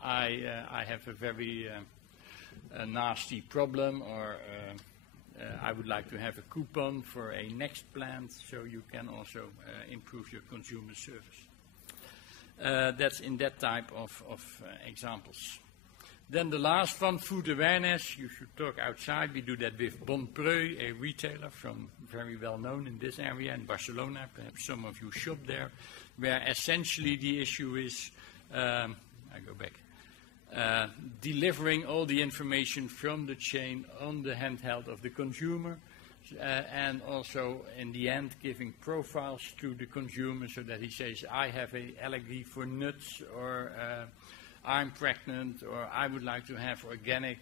I have a very nasty problem, or I would like to have a coupon for a next plant, so you can also improve your consumer service. That's in that type of examples. Then the last one, food awareness. You should talk outside. We do that with Bonpreu, a retailer very well known in this area in Barcelona. Perhaps some of you shop there, where essentially the issue is, delivering all the information from the chain on the handheld of the consumer, and also in the end giving profiles to the consumer so that he says, I have an allergy for nuts, or I'm pregnant, or I would like to have organic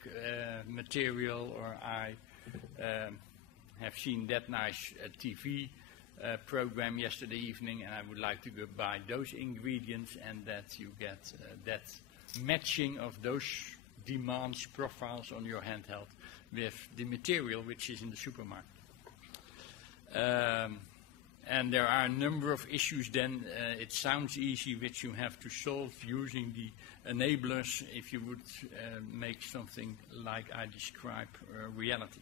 material, or I have seen that nice TV program yesterday evening and I would like to go buy those ingredients, and that you get that matching of those demands, profiles on your handheld with the material which is in the supermarket. And there are a number of issues then, it sounds easy, which you have to solve using the enablers if you would make something like I describe reality.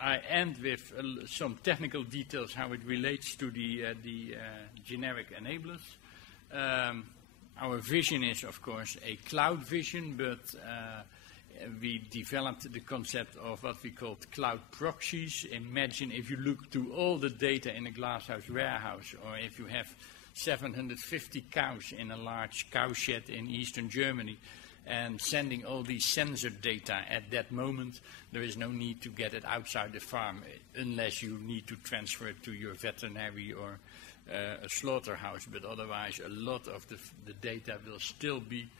I end with some technical details how it relates to the generic enablers. Our vision is, of course, a cloud vision, but we developed the concept of what we called cloud proxies. Imagine if you look to all the data in a glasshouse warehouse, or if you have 750 cows in a large cow shed in eastern Germany, and sending all these sensor data at that moment, there is no need to get it outside the farm, unless you need to transfer it to your veterinary or a slaughterhouse. But otherwise, a lot of the data will still be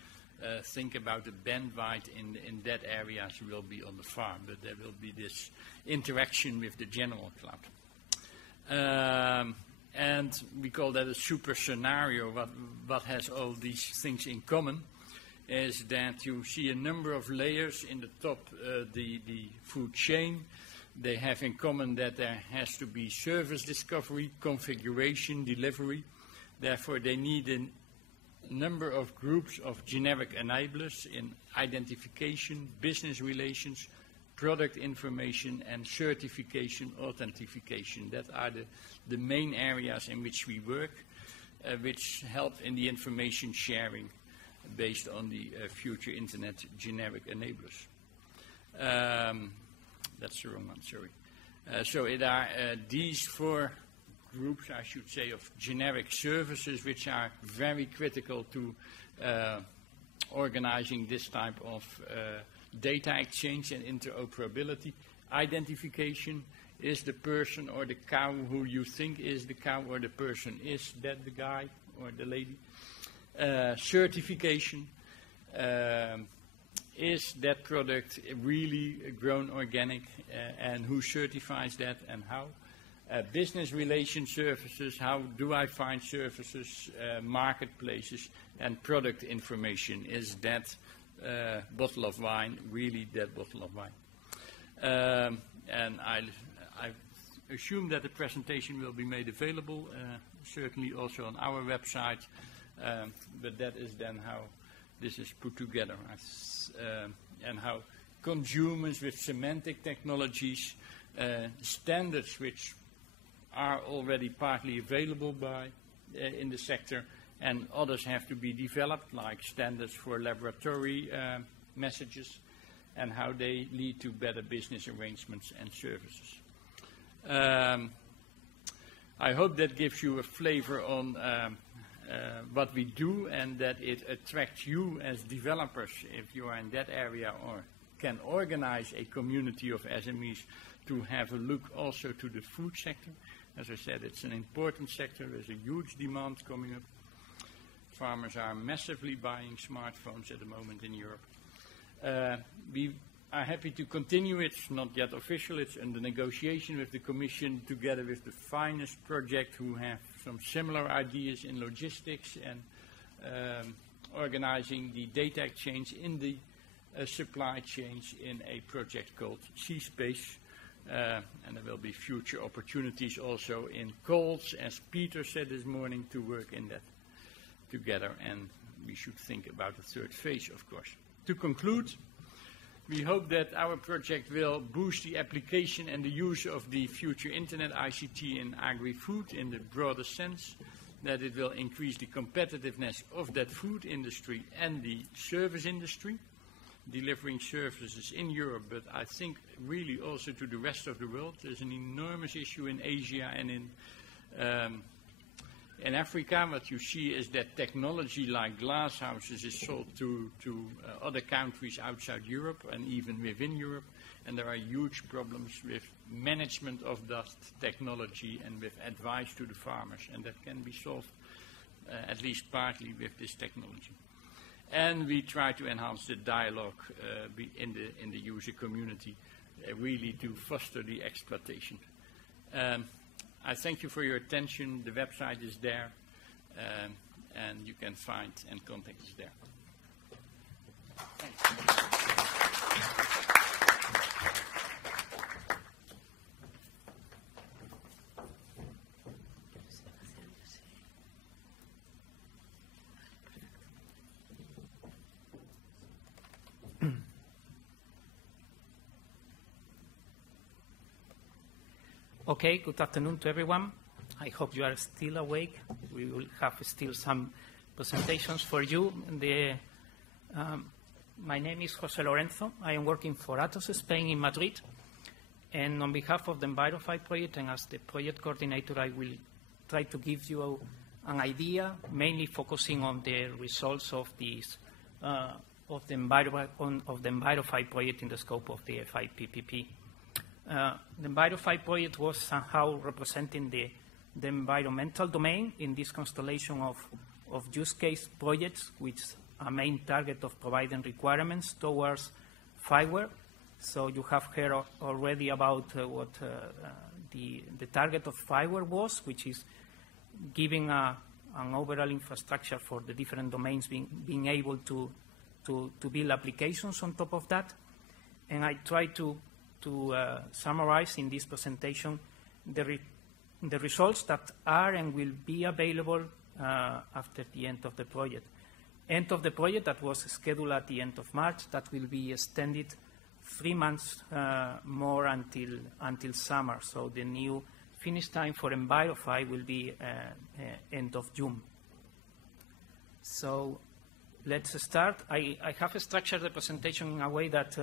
think about the bandwidth in that areas will be on the farm, but there will be this interaction with the general cloud. And we call that a super scenario. What has all these things in common is that you see a number of layers in the top, the food chain. They have in common that there has to be service discovery, configuration, delivery. Therefore, they need a number of groups of generic enablers in identification, business relations, product information, and certification, authentication. That are the main areas in which we work, which help in the information sharing based on the future Internet generic enablers. That's the wrong one, sorry. So it are these 4 groups, I should say, of generic services which are very critical to organizing this type of data exchange and interoperability. Identification, is the person or the cow who you think is the cow or the person, is that the guy or the lady? Certification, is that product really grown organic, and who certifies that and how? Business relation services, how do I find services, marketplaces, and product information. Is that bottle of wine really that bottle of wine? And I assume that the presentation will be made available, certainly also on our website, but that is then how this is put together, and how consumers with semantic technologies, standards which are already partly available in the sector, and others have to be developed, like standards for laboratory messages, and how they lead to better business arrangements and services. I hope that gives you a flavor on what we do, and that it attracts you as developers, if you are in that area or can organize a community of SMEs, to have a look also to the food sector. As I said, it's an important sector. There's a huge demand coming up. Farmers are massively buying smartphones at the moment in Europe. We are happy to continue. It's not yet official. It's under negotiation with the Commission, together with the Finest Project, who have some similar ideas in logistics and organizing the data exchange in the supply chains in a project called C-Space. And there will be future opportunities also in calls, as Peter said this morning, to work in that together. And we should think about a third phase, of course. To conclude, we hope that our project will boost the application and the use of the future Internet ICT in agri-food in the broader sense, that it will increase the competitiveness of that food industry and the service industry, delivering services in Europe, but I think really also to the rest of the world. There's an enormous issue in Asia and in Africa. What you see is that technology like glass houses is sold to other countries outside Europe and even within Europe, and there are huge problems with management of that technology and with advice to the farmers, and that can be solved at least partly with this technology. And we try to enhance the dialogue in the user community, really to foster the exploitation. I thank you for your attention. The website is there, and you can find and contact us there. Thanks. Okay, good afternoon to everyone. I hope you are still awake. We will have still some presentations for you. My name is José Lorenzo. I am working for Atos Spain in Madrid. And on behalf of the ENVIROFI project, and as the project coordinator, I will try to give you an idea, mainly focusing on the results of this of the ENVIROFI project in the scope of the FI-PPP. The ENVIROFI project was somehow representing the environmental domain in this constellation of use case projects, which a main target of providing requirements towards FIWARE. So you have heard already about what the target of FIWARE was, which is giving an overall infrastructure for the different domains being able to build applications on top of that. And I try to summarize in this presentation the results that are and will be available after the end of the project. End of the project that was scheduled at the end of March, that will be extended 3 months more until summer. So the new finish time for ENVIROFI will be end of June. So let's start. I have structured the presentation in a way that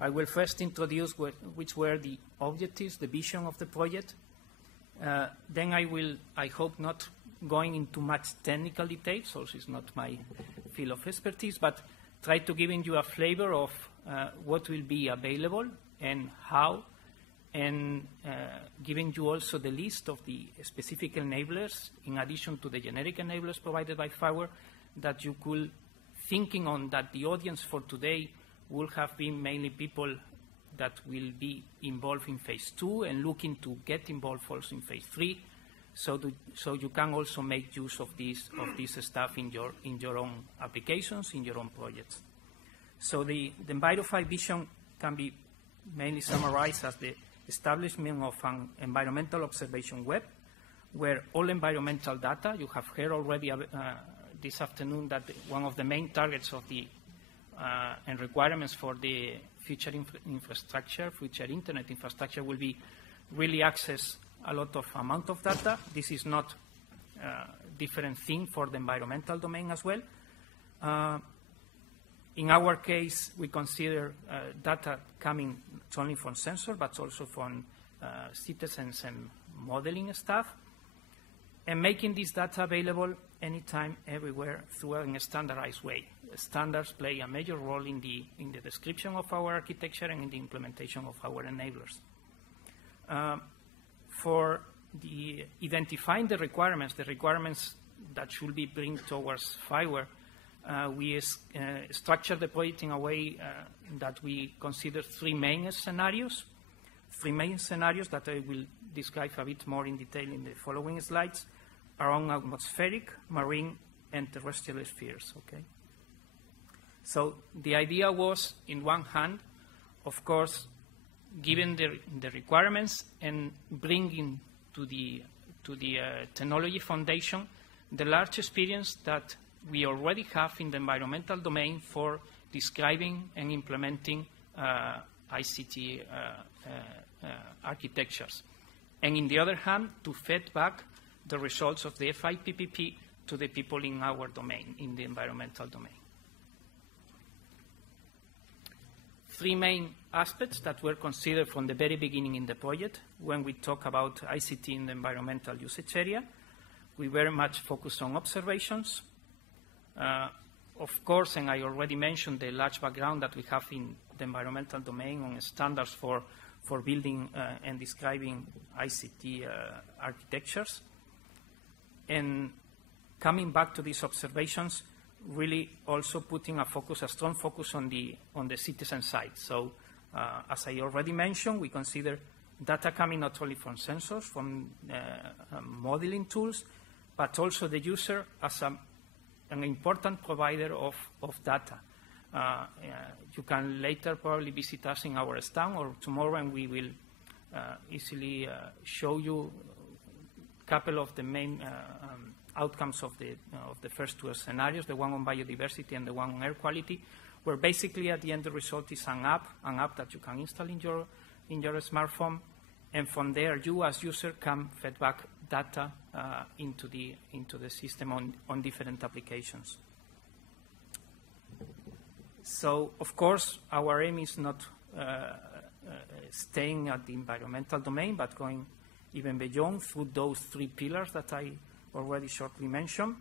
I will first introduce which were the objectives, the vision of the project. Then I hope not going into much technical details, so it's not my field of expertise, but try to give you a flavor of what will be available and how, and giving you also the list of the specific enablers, in addition to the generic enablers provided by FIWARE, that you could, thinking on that the audience for today will have been mainly people that will be involved in phase 2 and looking to get involved also in phase 3, so you can also make use of this stuff in your own applications, in your own projects. So the ENVIROFI vision can be mainly summarized as the establishment of an environmental observation web, where all environmental data, you have heard already this afternoon that one of the main targets of the and requirements for the future infrastructure, future internet infrastructure, will be really access a lot of amount of data. This is not a different thing for the environmental domain as well. In our case, we consider data coming not only from sensors, but also from citizens and modeling stuff, and making this data available anytime, everywhere, through a standardized way. Standards play a major role in the description of our architecture and in the implementation of our enablers. For identifying the requirements that should be bring towards FIWARE, we structure the project in a way that we consider three main scenarios that I will describe a bit more in detail in the following slides, around atmospheric, marine, and terrestrial spheres. Okay. So the idea was, in one hand, of course, given the requirements and bringing to the technology foundation the large experience that we already have in the environmental domain for describing and implementing ICT architectures. And in the other hand, to feed back the results of the FI-PPP to the people in our domain, in the environmental domain. Three main aspects that were considered from the very beginning in the project when we talk about ICT in the environmental usage area. We very much focused on observations. Of course, and I already mentioned the large background that we have in the environmental domain on standards for building and describing ICT architectures. And coming back to these observations, really also putting a strong focus on the citizen side. So, as I already mentioned, we consider data coming not only from sensors, from modeling tools, but also the user as an important provider of data. You can later probably visit us in our stand or tomorrow, and we will easily show you a couple of the main outcomes of the first two scenarios, the one on biodiversity and the one on air quality, where basically at the end the result is an app that you can install in your smartphone, and from there you as user can feed back data into the system on different applications. So of course our aim is not staying at the environmental domain, but going even beyond through those three pillars that I already shortly mentioned.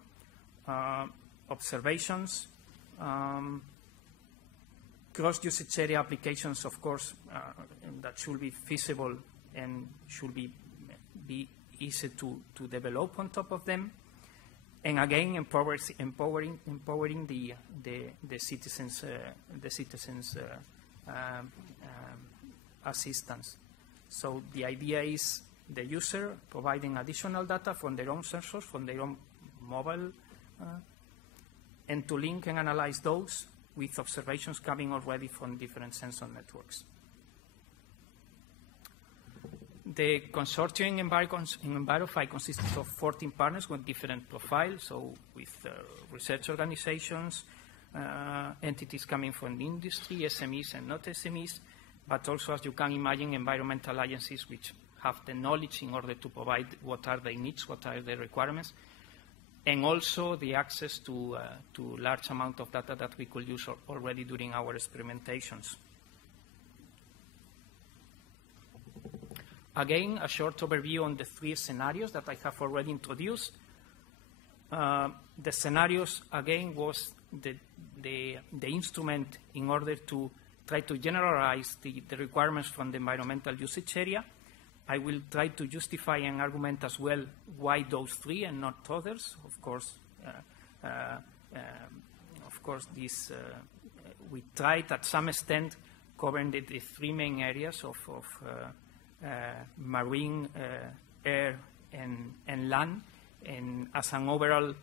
Observations, cross-usage area applications, of course, that should be feasible and should be easy to develop on top of them. and again empowering the citizens assistance. So the idea is the user providing additional data from their own sensors, from their own mobile, and to link and analyze those with observations coming already from different sensor networks. The consortium in ENVIROFI consists of 14 partners with different profiles, so with research organizations, entities coming from the industry, SMEs and not SMEs, but also, as you can imagine, environmental agencies which have the knowledge in order to provide what are their needs, what are their requirements, and also the access to large amount of data that we could use already during our experimentations. Again, a short overview on the 3 scenarios that I have already introduced. The scenarios, again, was the instrument in order to try to generalize the requirements from the environmental usage area. I will try to justify and argument as well why those 3 and not others. Of course, this we tried at some extent covering the 3 main areas of marine, air, and land, and as an overall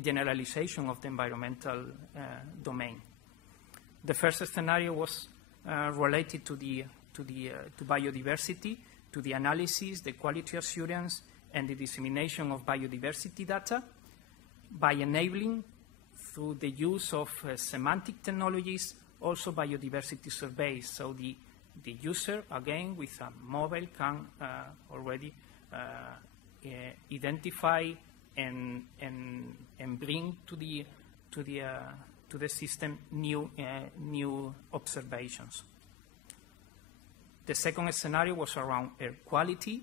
generalization of the environmental domain. The first scenario was related to biodiversity, to the analysis, the quality assurance, and the dissemination of biodiversity data by enabling, through the use of semantic technologies, also biodiversity surveys. So the user, again, with a mobile can already identify and bring to the system new observations. The second scenario was around air quality.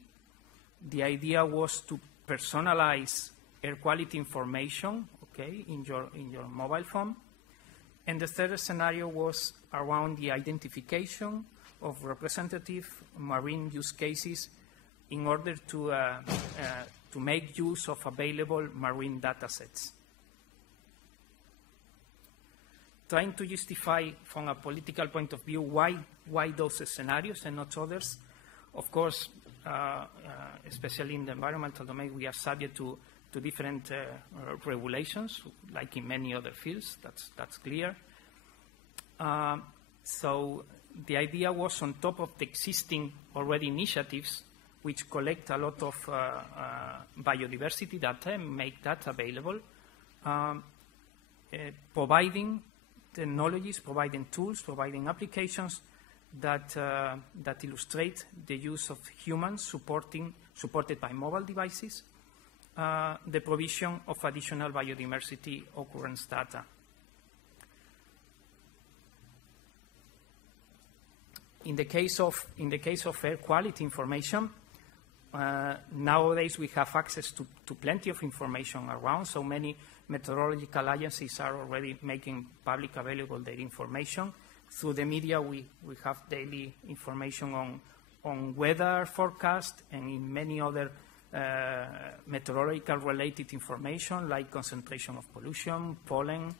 The idea was to personalize air quality information, okay, in your mobile phone. And the third scenario was around the identification of representative marine use cases in order to make use of available marine data sets. Trying to justify from a political point of view why those scenarios and not others. Of course, especially in the environmental domain, we are subject to different regulations, like in many other fields. That's clear. So the idea was, on top of the existing already initiatives, which collect a lot of biodiversity data and make that available, providing technologies, providing tools, providing applications that illustrate the use of humans supported by mobile devices, the provision of additional biodiversity occurrence data. In the case of air quality information, nowadays we have access to plenty of information around. So many meteorological agencies are already making public available their information. Through the media, we have daily information on weather forecast and in many other meteorological related information like concentration of pollution, pollen,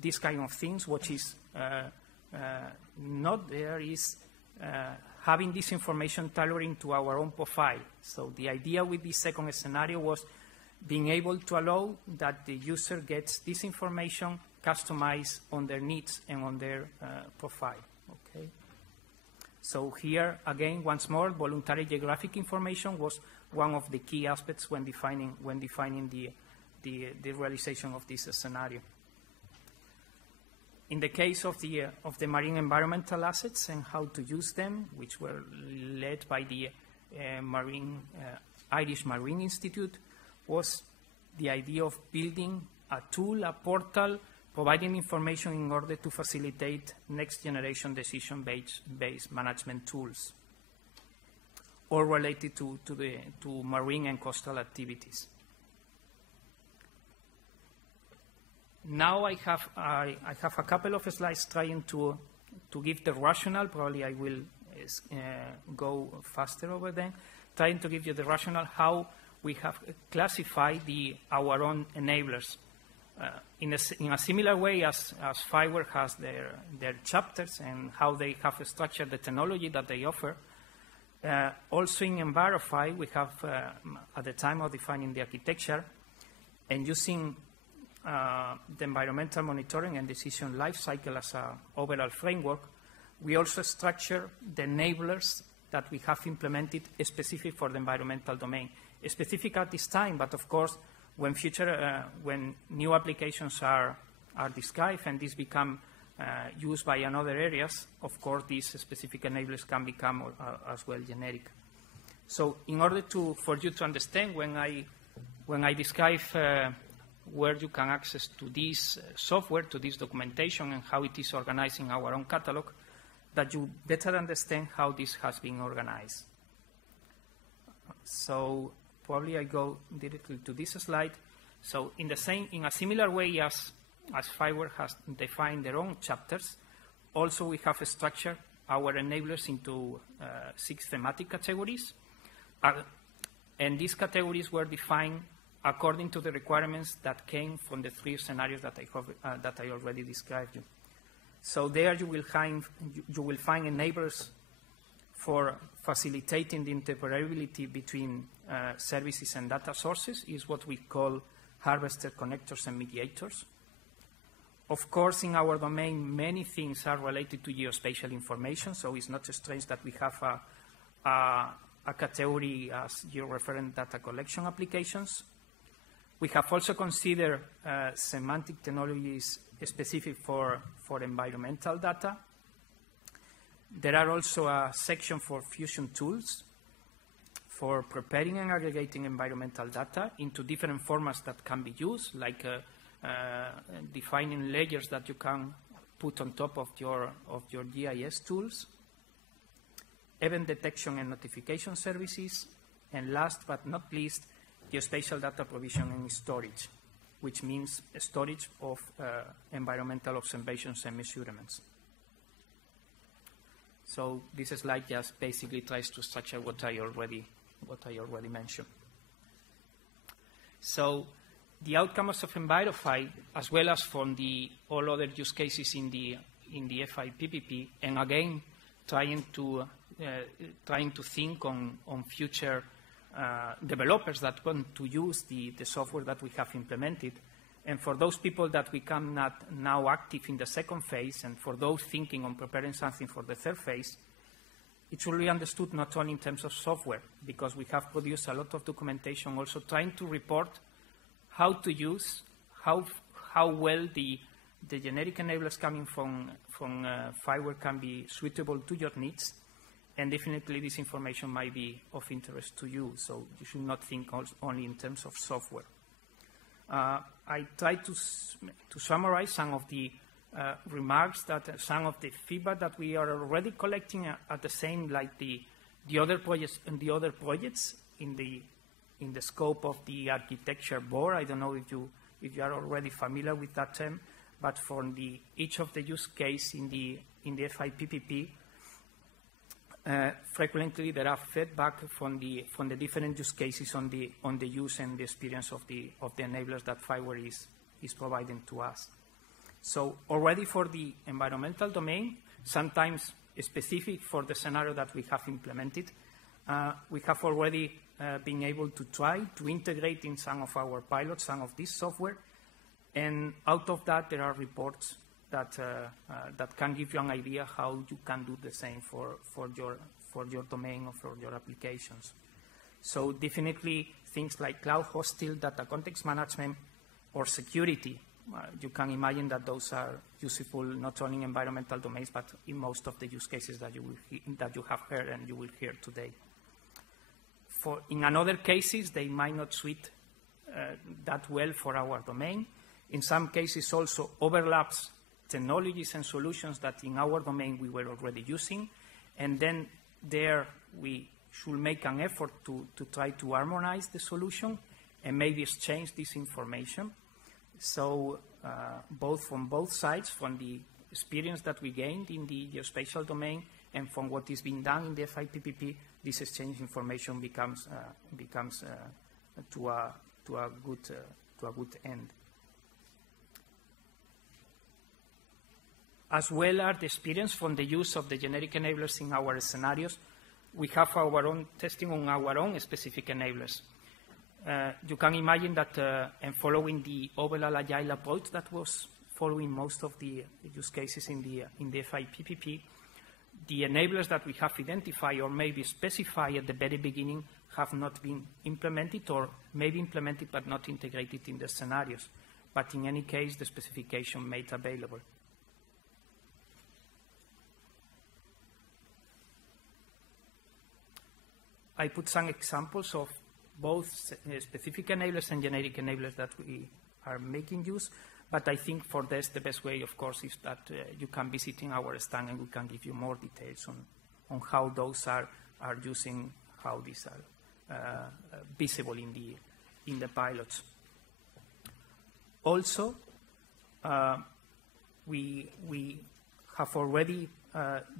these kind of things. What is not there is having this information tailoring to our own profile. So the idea with the second scenario was being able to allow that the user gets this information customized on their needs and on their profile. Okay. So here, again, once more, voluntary geographic information was one of the key aspects when defining the realization of this scenario. In the case of the marine environmental assets and how to use them, which were led by the Irish Marine Institute, was the idea of building a tool, a portal, providing information in order to facilitate next-generation decision-based management tools, all related to marine and coastal activities. Now I have a couple of slides trying to give the rationale. Probably I will go faster over them. Trying to give you the rationale how we have classified our own enablers. In a similar way as FIWARE has their chapters and how they have structured the technology that they offer, also in ENVIROFI, we have, at the time of defining the architecture and using the environmental monitoring and decision lifecycle as an overall framework, we also structure the enablers that we have implemented specific for the environmental domain. Specific at this time, but of course, when new applications are described and these become used by another areas, of course, these specific enablers can become as well generic. So in order for you to understand, when I describe where you can access to this software, to this documentation, and how it is organized in our own catalog, that you better understand how this has been organized. So probably I go directly to this slide. So in a similar way as FIWARE has defined their own chapters, also we have structured our enablers into 6 thematic categories. And these categories were defined according to the requirements that came from the 3 scenarios that I already described you. So there you will find enablers for facilitating the interoperability between services and data sources, is what we call harvester, connectors, and mediators. Of course, in our domain, many things are related to geospatial information, so it's not strange that we have a category as georeferent data collection applications. We have also considered semantic technologies specific for environmental data. There are also a section for fusion tools for preparing and aggregating environmental data into different formats that can be used, like defining layers that you can put on top of your GIS tools, event detection and notification services, and last but not least, geospatial data provision and storage, which means storage of environmental observations and measurements. So this slide just basically tries to structure what I already mentioned. So the outcomes of ENVIROFI, as well as from all other use cases in the FI-PPP, and again trying to think on future developers that want to use the software that we have implemented. And for those people that become now active in the 2nd phase, and for those thinking on preparing something for the 3rd phase, it should be understood not only in terms of software, because we have produced a lot of documentation also trying to report how to use, how well the generic enablers coming from FIWARE can be suitable to your needs, and definitely this information might be of interest to you, so you should not think only in terms of software. I tried to summarize some of the remarks, some of the feedback that we are already collecting at the same, like the other projects and the other projects in the scope of the architecture board. I don't know if you are already familiar with that term, but for each of the use case in the FI-PPP, frequently there are feedback from the different use cases on the use and the experience of the enablers that FIWARE is providing to us. So already for the environmental domain, sometimes specific for the scenario that we have implemented, we have already been able to try to integrate in some of our pilots some of this software, and out of that there are reports that can give you an idea how you can do the same for your domain or for your applications. So definitely things like cloud hosting, data context management, or security, you can imagine that those are useful not only in environmental domains, but in most of the use cases that you have heard and you will hear today. In another cases, they might not suit that well for our domain. In some cases also overlaps technologies and solutions that in our domain we were already using, and then there we should make an effort to try to harmonize the solution and maybe exchange this information. So from both sides, from the experience that we gained in the geospatial domain and from what is being done in the FI-PPP, this exchange information becomes to a good end. As well as the experience from the use of the generic enablers in our scenarios, we have our own testing on our own specific enablers. You can imagine that, and following the overall agile approach that was following most of the use cases in the FI-PPP, the enablers that we have identified or maybe specified at the very beginning have not been implemented, or maybe implemented but not integrated in the scenarios. But in any case, the specification made available. I put some examples of both specific enablers and generic enablers that we are making use, but I think for this, the best way, of course, is that you can visit in our stand and we can give you more details on how those are using, how these are visible in the pilots. Also, we have already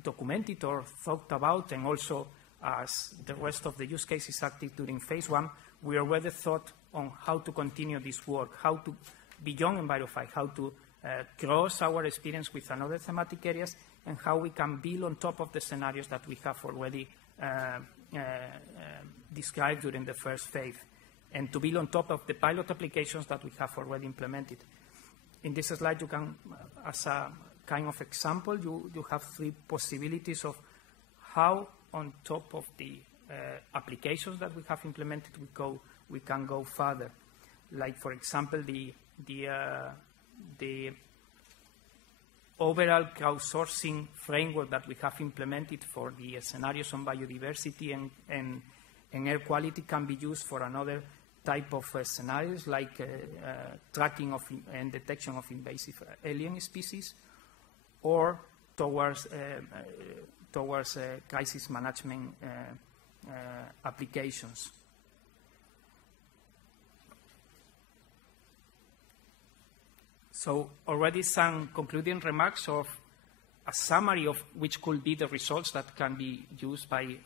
documented or thought about, and also as the rest of the use cases active during phase 1, we already thought on how to continue this work, how to, beyond ENVIROFI, how to cross our experience with another thematic areas, and how we can build on top of the scenarios that we have already described during the first phase, and to build on top of the pilot applications that we have already implemented. In this slide, you can, as a kind of example, you have 3 possibilities of how, on top of the applications that we have implemented, we can go further. Like, for example, the overall crowdsourcing framework that we have implemented for the scenarios on biodiversity and air quality can be used for another type of scenarios, like tracking of and detection of invasive alien species, or towards crisis management applications. So already some concluding remarks of a summary of which could be the results that can be used by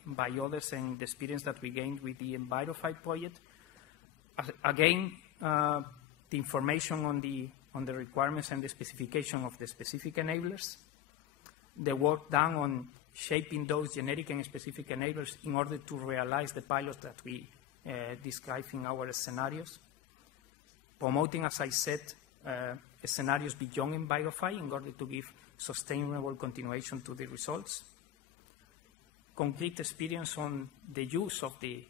others and the experience that we gained with the ENVIROFI project. Again, the information on the requirements and the specification of the specific enablers, the work done on shaping those generic and specific enablers in order to realize the pilots that we describe in our scenarios, promoting, as I said, scenarios beyond ENVIROFI in order to give sustainable continuation to the results, concrete experience on the use of the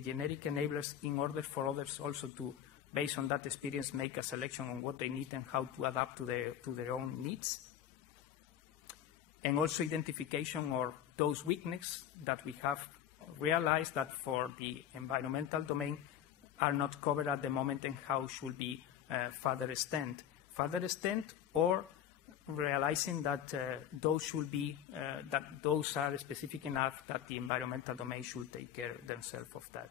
generic enablers in order for others also to, based on that experience, make a selection on what they need and how to adapt to their own needs, and also identification of those weaknesses that we have realized that for the environmental domain are not covered at the moment and how should be further extend, or realizing that those should be that those are specific enough that the environmental domain should take care themselves of that.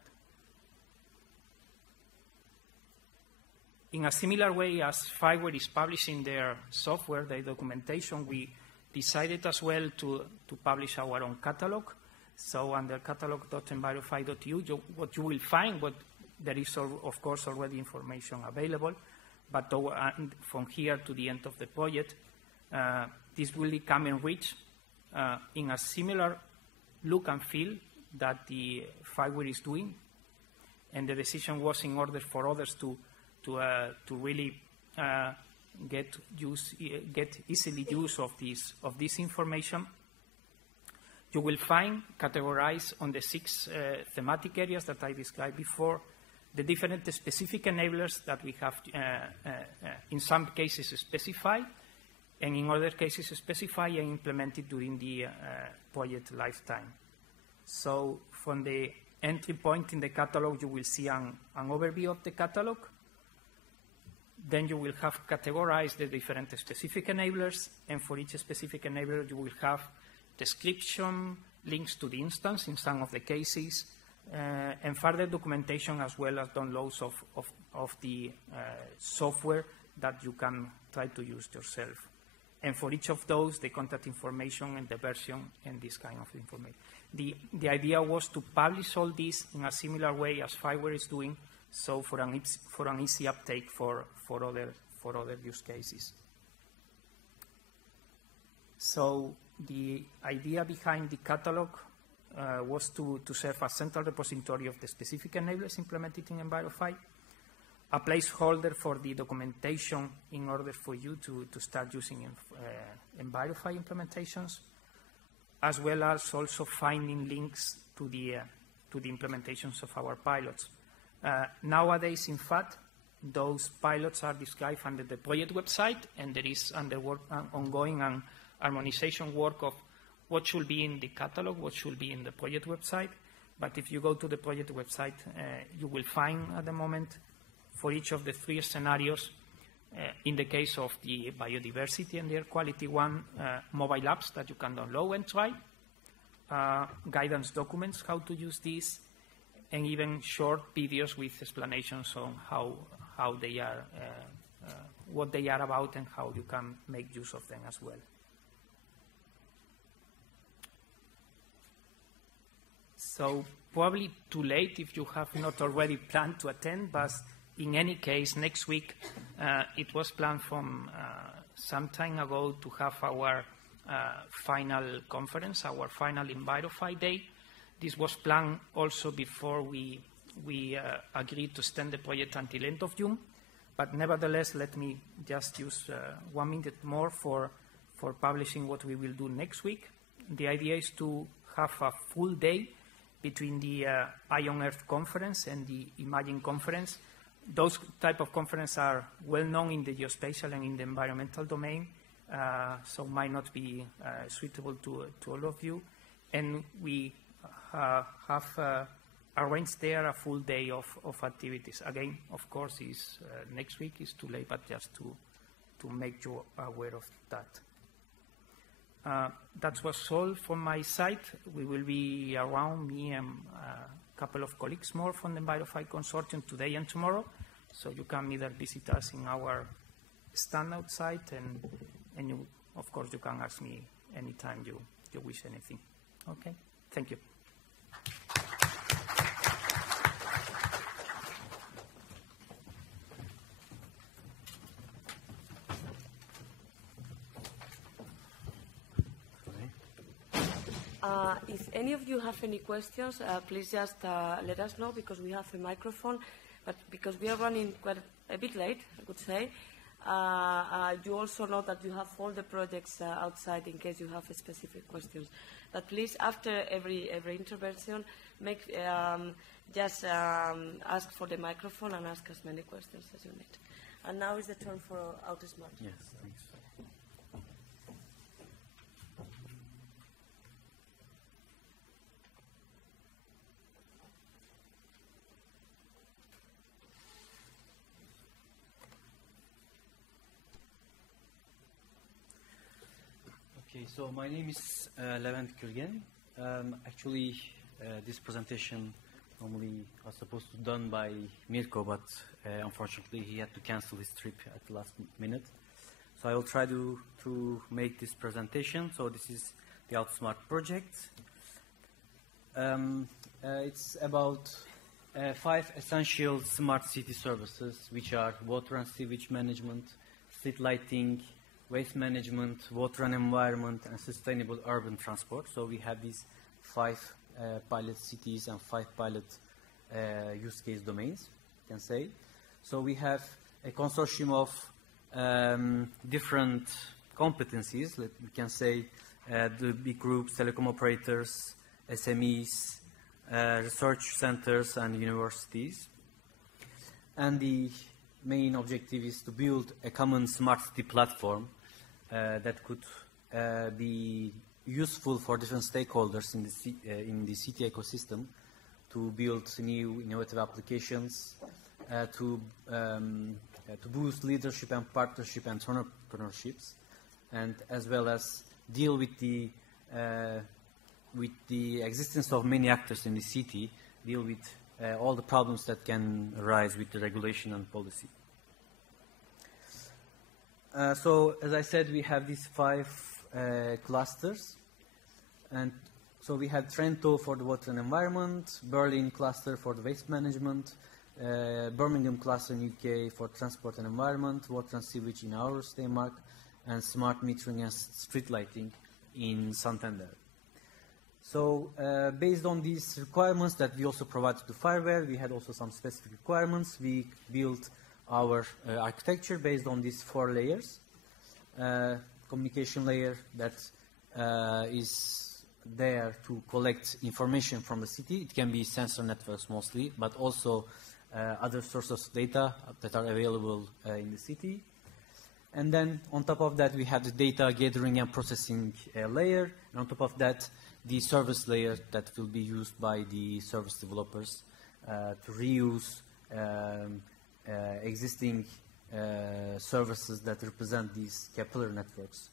In a similar way as FIWARE is publishing their software, their documentation, we decided as well to publish our own catalog. So under catalog.envirofi.eu, what you will find, there is, of course, already information available, but from here to the end of the project, this will become enriched in a similar look and feel that the FIWARE is doing. And the decision was in order for others to really get easily use of this information. You will find categorized on the 6 thematic areas that I described before, the different specific enablers that we have in some cases specified, and in other cases specified and implemented during the project lifetime. So from the entry point in the catalog, you will see an overview of the catalog. Then you will have categorized the different specific enablers, and for each specific enabler, you will have description, links to the instance in some of the cases, and further documentation as well as downloads of the software that you can try to use yourself. And for each of those, the contact information and the version and this kind of information. The idea was to publish all this in a similar way as FIWARE is doing, so for an easy uptake for other use cases. So the idea behind the catalog was to serve as central repository of the specific enablers implemented in ENVIROFI, a placeholder for the documentation in order for you to start using ENVIROFI implementations, as well as also finding links to the implementations of our pilots. Nowadays, in fact, those pilots are described under the project website, and there is ongoing and harmonization work of what should be in the catalog, what should be in the project website. But if you go to the project website, you will find at the moment for each of the 3 scenarios, in the case of the biodiversity and air quality one, mobile apps that you can download and try, guidance documents, how to use these, and even short videos with explanations on how they are, what they are about, and how you can make use of them as well. So probably too late if you have not already planned to attend, but in any case, next week, it was planned from some time ago to have our final conference, our final ENVIROFI day. This was planned also before we agreed to extend the project until end of June. But nevertheless, let me just use 1 minute more for publishing what we will do next week. The idea is to have a full day between the Eye on Earth conference and the Imagine conference. Those type of conferences are well known in the geospatial and in the environmental domain, so might not be suitable to all of you. And we have arranged there a full day of activities. Again, of course, is next week is too late, but just to make you aware of that. That was all from my side. We will be around, me and a couple of colleagues more from the ENVIROFI consortium today and tomorrow. So you can either visit us in our stand outside, and you, of course, you can ask me anytime you wish anything. Okay? Thank you. If any of you have any questions, please just let us know, because we have a microphone. But because we are running quite a bit late, I could say, you also know that you have all the projects outside in case you have specific questions. But please, after every intervention, just ask for the microphone and ask as many questions as you need. And now is the turn for OUTSMART. Yes, thanks. Okay, so my name is Levent Külgen. Actually, this presentation normally was supposed to be done by Mirko, but unfortunately he had to cancel his trip at the last minute. So I will try to make this presentation. So this is the OUTSMART project. It's about 5 essential smart city services, which are water and sewage management, street lighting, waste management, water and environment, and sustainable urban transport. So we have these 5 pilot cities and 5 pilot use case domains, you can say. So we have a consortium of different competencies, we can say the big groups, telecom operators, SMEs, research centers, and universities. And the main objective is to build a common smart city platform that could be useful for different stakeholders in the city ecosystem to build new innovative applications, to boost leadership and partnership and entrepreneurships, and as well as deal with the existence of many actors in the city, deal with all the problems that can arise with the regulation and policy. So, as I said, we have these 5 clusters. And so we have Trento for the water and environment, Berlin cluster for the waste management, Birmingham cluster in UK for transport and environment, water and sewage in our Denmark, and smart metering and street lighting in Santander. So based on these requirements that we also provided to FIWARE, we had also some specific requirements. We built our architecture based on these 4 layers. Communication layer that is there to collect information from the city. It can be sensor networks mostly, but also other sources of data that are available in the city. And then on top of that, we have the data gathering and processing layer. And on top of that, the service layer that will be used by the service developers to reuse existing services that represent these capillary networks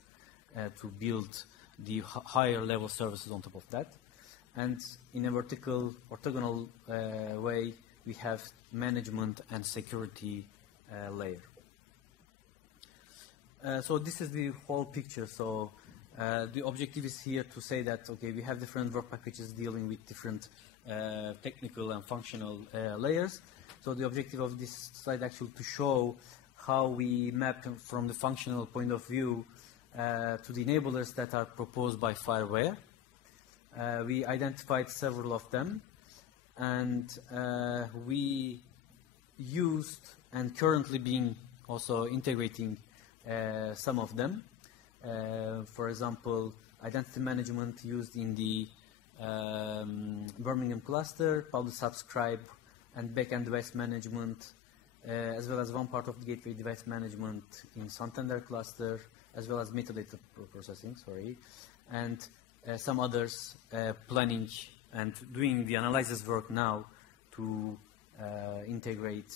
to build the higher level services on top of that. And in a vertical orthogonal way, we have management and security layer. So this is the whole picture. So the objective is here to say that, okay, we have different work packages dealing with different technical and functional layers. So the objective of this slide actually to show how we map from the functional point of view to the enablers that are proposed by FIWARE. We identified several of them, and we used and currently being also integrating some of them. For example, identity management used in the Birmingham cluster, public subscribe and backend device management, as well as one part of the gateway device management in Santander cluster, as well as metadata processing, and some others planning and doing the analysis work now to integrate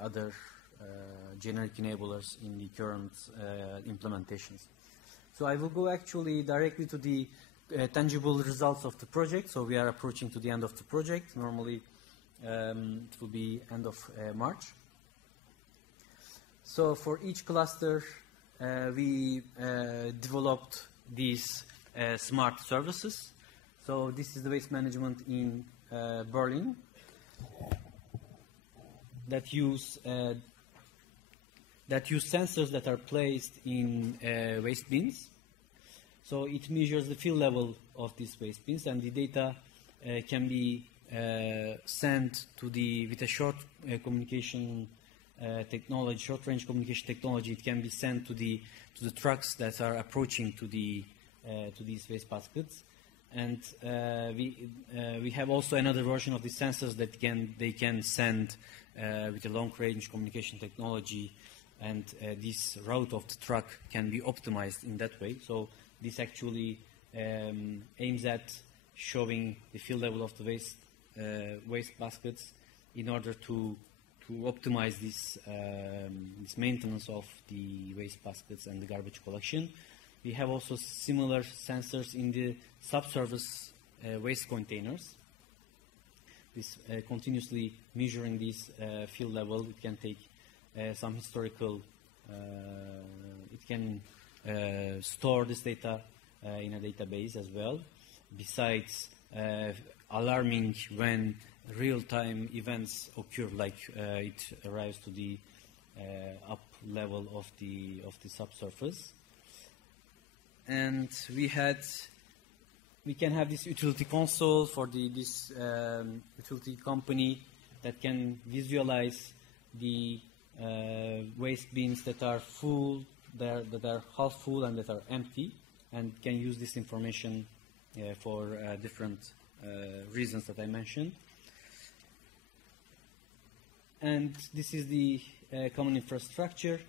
other generic enablers in the current implementations. So I will go actually directly to the tangible results of the project. So we are approaching to the end of the project. Normally it will be end of March. So for each cluster, we developed these smart services. So this is the waste management in Berlin that use sensors that are placed in waste bins. So it measures the field level of these waste bins, and the data can be sent to with a short communication technology, short-range communication technology. It can be sent to the trucks that are approaching to these waste baskets. And we have also another version of the sensors that they can send with a long-range communication technology, and this route of the truck can be optimized in that way. So this actually aims at showing the field level of the waste baskets in order to optimize this maintenance of the waste baskets and the garbage collection. We have also similar sensors in the subsurface waste containers. This continuously measuring this field level. It can take some historical, it can store this data in a database as well, besides alarming when real-time events occur, like it arrives to the up level of the subsurface. And we can have this utility console for this utility company that can visualize the waste bins that are full, that are half full and that are empty, and can use this information for different reasons that I mentioned. And this is the common infrastructure,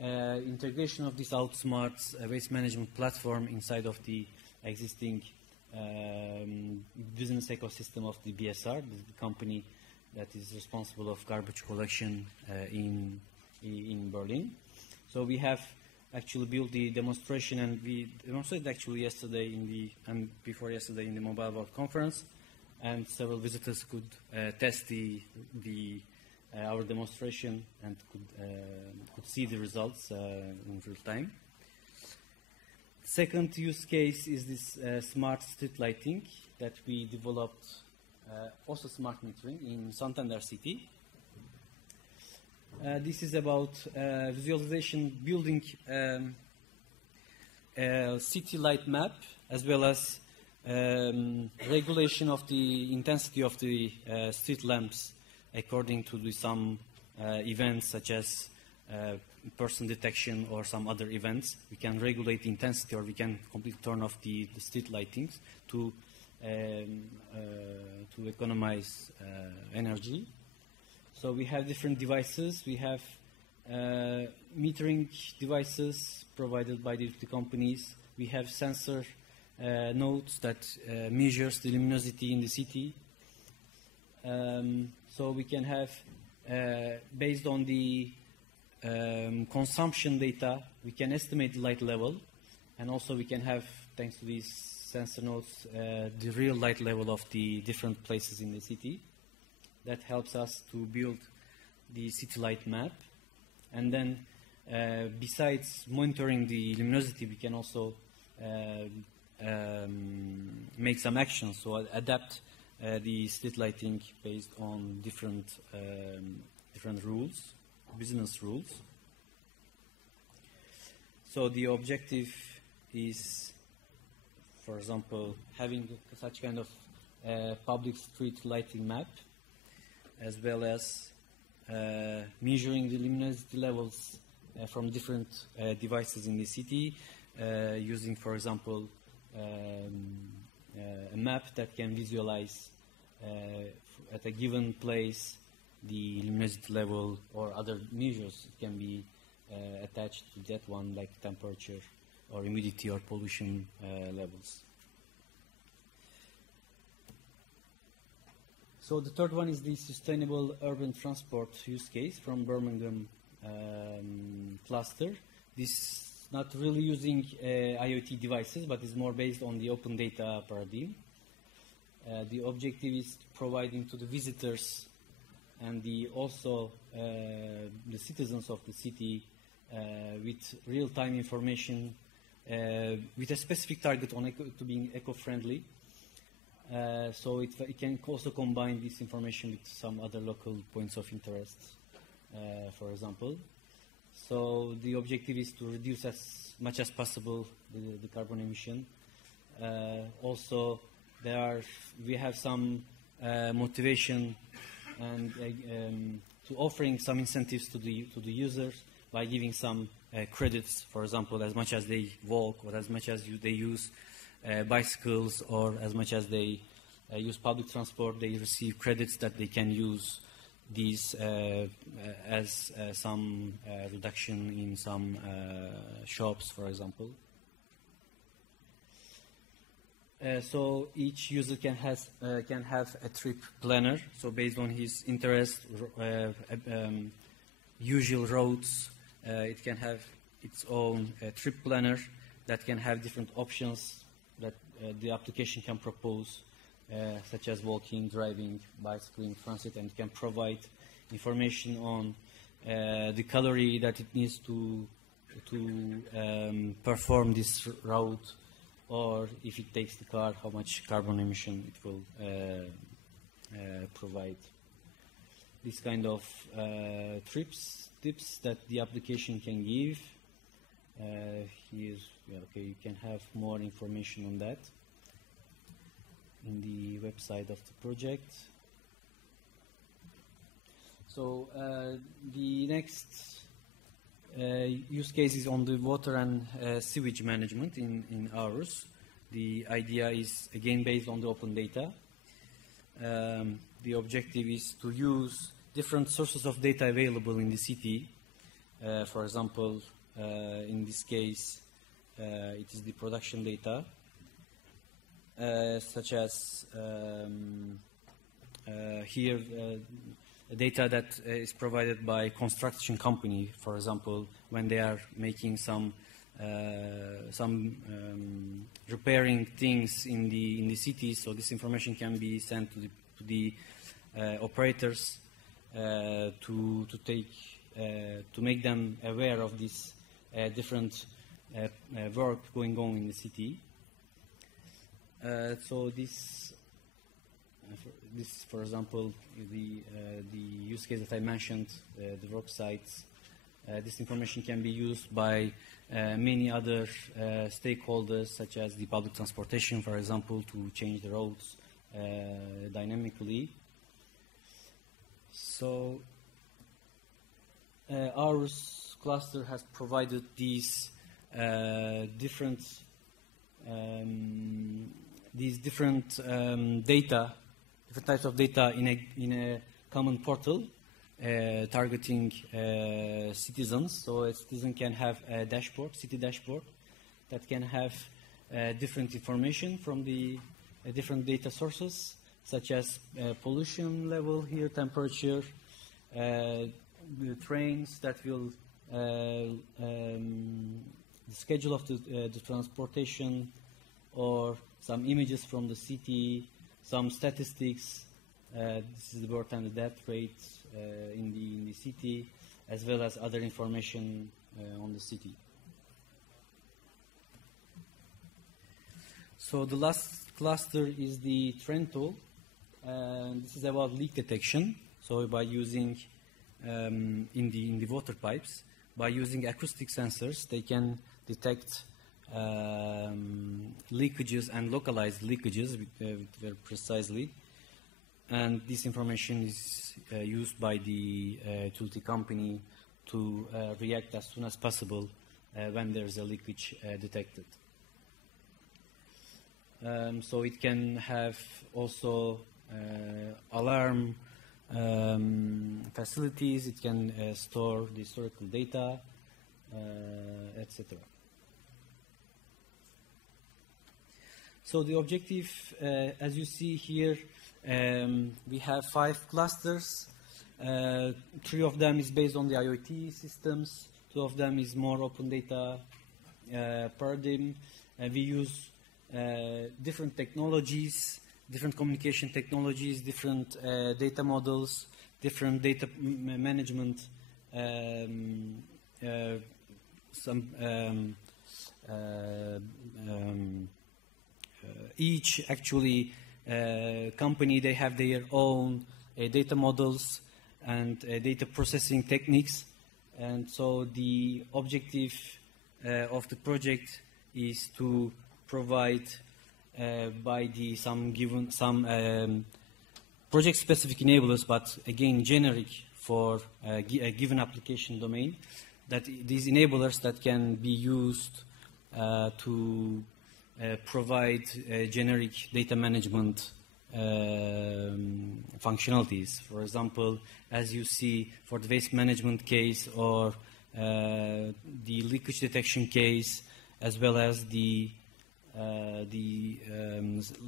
integration of this OUTSMART waste management platform inside of the existing business ecosystem of the BSR, the company that is responsible of garbage collection in Berlin. So we have actually built the demonstration, and we demonstrated actually yesterday and before yesterday in the Mobile World Conference, and several visitors could test our demonstration and could see the results in real time. Second use case is this smart street lighting that we developed, also smart metering in Santander City. This is about visualization, building city light map, as well as regulation of the intensity of the street lamps according to some events such as person detection or some other events. We can regulate the intensity, or we can completely turn off the street lightings to economize energy. So we have different devices. We have metering devices provided by the companies. We have sensor nodes that measures the luminosity in the city. So we can have, based on the consumption data, we can estimate the light level, and also we can have, thanks to these sensor nodes, the real light level of the different places in the city. That helps us to build the city light map. And then, besides monitoring the luminosity, we can also make some actions, so adapt the street lighting based on different rules, business rules. So the objective is, for example, having such kind of public street lighting map, as well as measuring the luminosity levels from different devices in the city, using, for example, a map that can visualize at a given place the luminosity level, or other measures can be attached to that one, like temperature or humidity or pollution levels. So the third one is the sustainable urban transport use case from Birmingham cluster. This is not really using IoT devices, but is more based on the open data paradigm. The objective is providing to the visitors and also the citizens of the city with real-time information, with a specific target on to being eco-friendly. So it can also combine this information with some other local points of interest, for example. So the objective is to reduce as much as possible the carbon emission. Also, we have some motivation and to offering some incentives to the users by giving some credits, for example, as much as they walk, or as much as they use bicycles, or as much as they use public transport, they receive credits that they can use these as some reduction in some shops, for example. So each user can have a trip planner. So based on his interest, usual routes, it can have its own trip planner that can have different options that the application can propose, such as walking, driving, bicycling, transit, and can provide information on the calorie that it needs to perform this route, or if it takes the car, how much carbon emission it will provide. This kind of tips that the application can give. You can have more information on that in the website of the project. So the next use case is on the water and sewage management in ours. The idea is again based on the open data. The objective is to use different sources of data available in the city. For example, in this case, it is the production data, such as here data that is provided by construction company, for example, when they are making some repairing things in the city. So this information can be sent to the operators to make them aware of this different work going on in the city. So this this, for example, the use case that I mentioned, the work sites. This information can be used by many other stakeholders, such as the public transportation, for example, to change the roads dynamically. So our cluster has provided these different data, different types of data in a common portal targeting citizens. So a citizen can have a dashboard, city dashboard, that can have different information from the different data sources, such as pollution level here, temperature, the trains that will, the schedule of the transportation, or some images from the city, some statistics. This is the birth and the death rates in the city, as well as other information on the city. So the last cluster is the trend tool. This is about leak detection. So by using in the water pipes, by using acoustic sensors, they can detect leakages and localized leakages very precisely. And this information is used by the utility company to react as soon as possible when there's a leakage detected. So it can have also alarm facilities, it can store the historical data, etc. So the objective, as you see here, we have 5 clusters. 3 of them is based on the IoT systems. 2 of them is more open data paradigm. We use different technologies, different communication technologies, different data models, different data management, each actually company, they have their own data models and data processing techniques. And so the objective of the project is to provide by some project-specific enablers, but again generic for a given application domain, that these enablers that can be used to provide generic data management functionalities. For example, as you see for the waste management case, or the leakage detection case, as well as the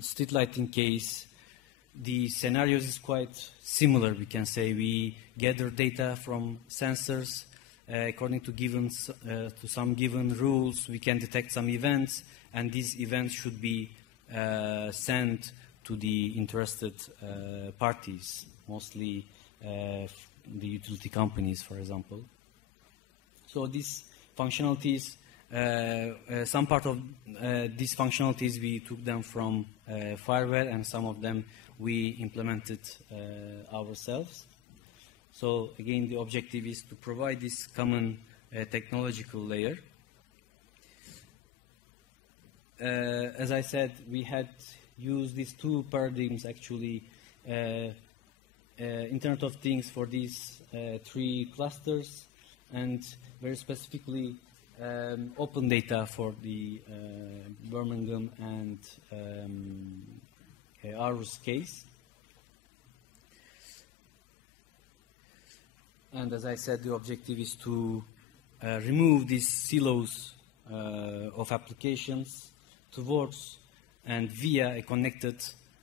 street lighting case, the scenarios is quite similar. We can say we gather data from sensors according to some given rules. We can detect some events, and these events should be sent to the interested parties, mostly the utility companies, for example. So these functionalities, some part of these functionalities we took them from FIWARE, and some of them we implemented ourselves. So again, the objective is to provide this common technological layer. As I said, we had used these 2 paradigms actually, Internet of Things for these 3 clusters, and very specifically open data for the Birmingham and Aarhus case. And as I said, the objective is to remove these silos of applications towards and via a connected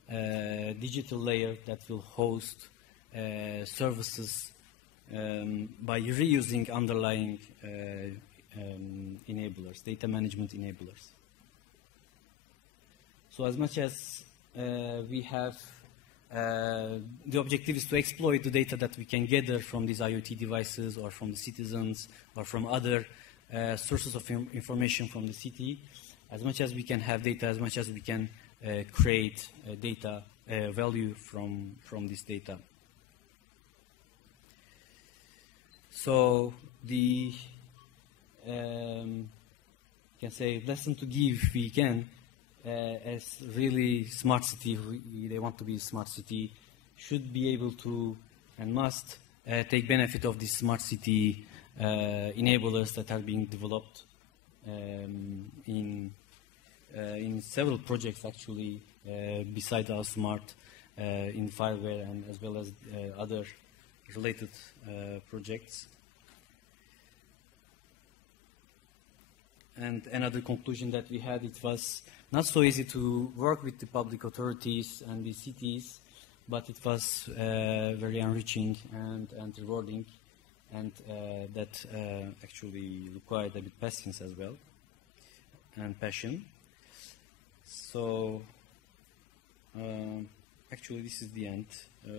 digital layer that will host services by reusing underlying enablers, data management enablers. So as much as we have, the objective is to exploit the data that we can gather from these IoT devices, or from the citizens, or from other sources of information from the city. As much as we can have data, as much as we can create data value from this data. So the can say lesson to give we can as really smart city, they want to be a smart city, should be able to and must take benefit of these smart city enablers that are being developed in several projects actually beside OUTSMART in FIWARE and as well as other related projects. And another conclusion that we had, it was not so easy to work with the public authorities and the cities, but it was very enriching and rewarding, and that actually required a bit patience as well, and passion. So actually this is the end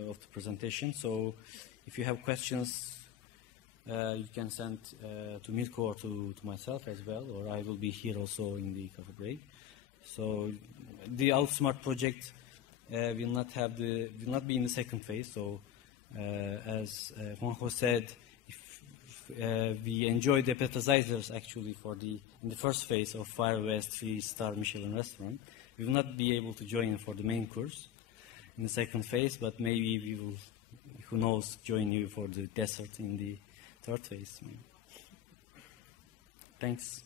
of the presentation. So if you have questions, you can send to Mirko or to myself as well, or I will be here also in the coffee break. So the OUTSMART project will not be in the second phase. So as Juanjo said, if we enjoy the appetizers actually in the first phase of Fire West 3-star Michelin restaurant, we will not be able to join for the main course in the second phase, but maybe we will, who knows, join you for the dessert in the third phase. Thanks.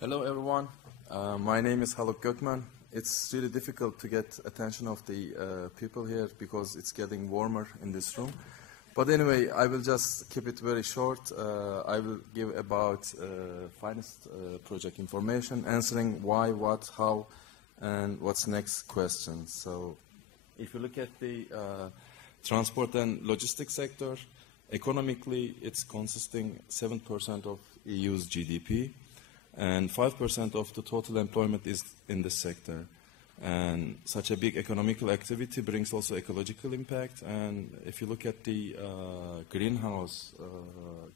Hello everyone, my name is Haluk Gökmen. It's really difficult to get attention of the people here because it's getting warmer in this room. But anyway, I will just keep it very short. I will give about finest project information, answering why, what, how, and what's next question. So if you look at the transport and logistics sector, economically it's consisting 7% of EU's GDP. And 5% of the total employment is in this sector. And such a big economical activity brings also ecological impact. And if you look at the greenhouse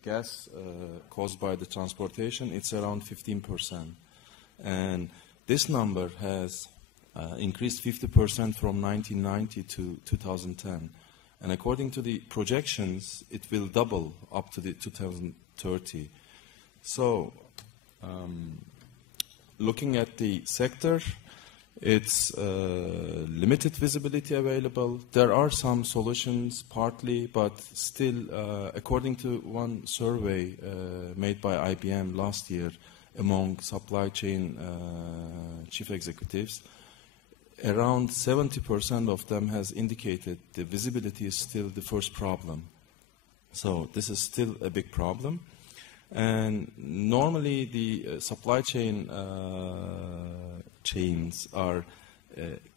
gas caused by the transportation, it's around 15%. And this number has increased 50% from 1990 to 2010. And according to the projections, it will double up to the 2030. So, looking at the sector, it's limited visibility available. There are some solutions partly, but still, according to one survey made by IBM last year among supply chain chief executives, around 70% of them has indicated the visibility is still the first problem. So this is still a big problem. And normally the supply chain chains are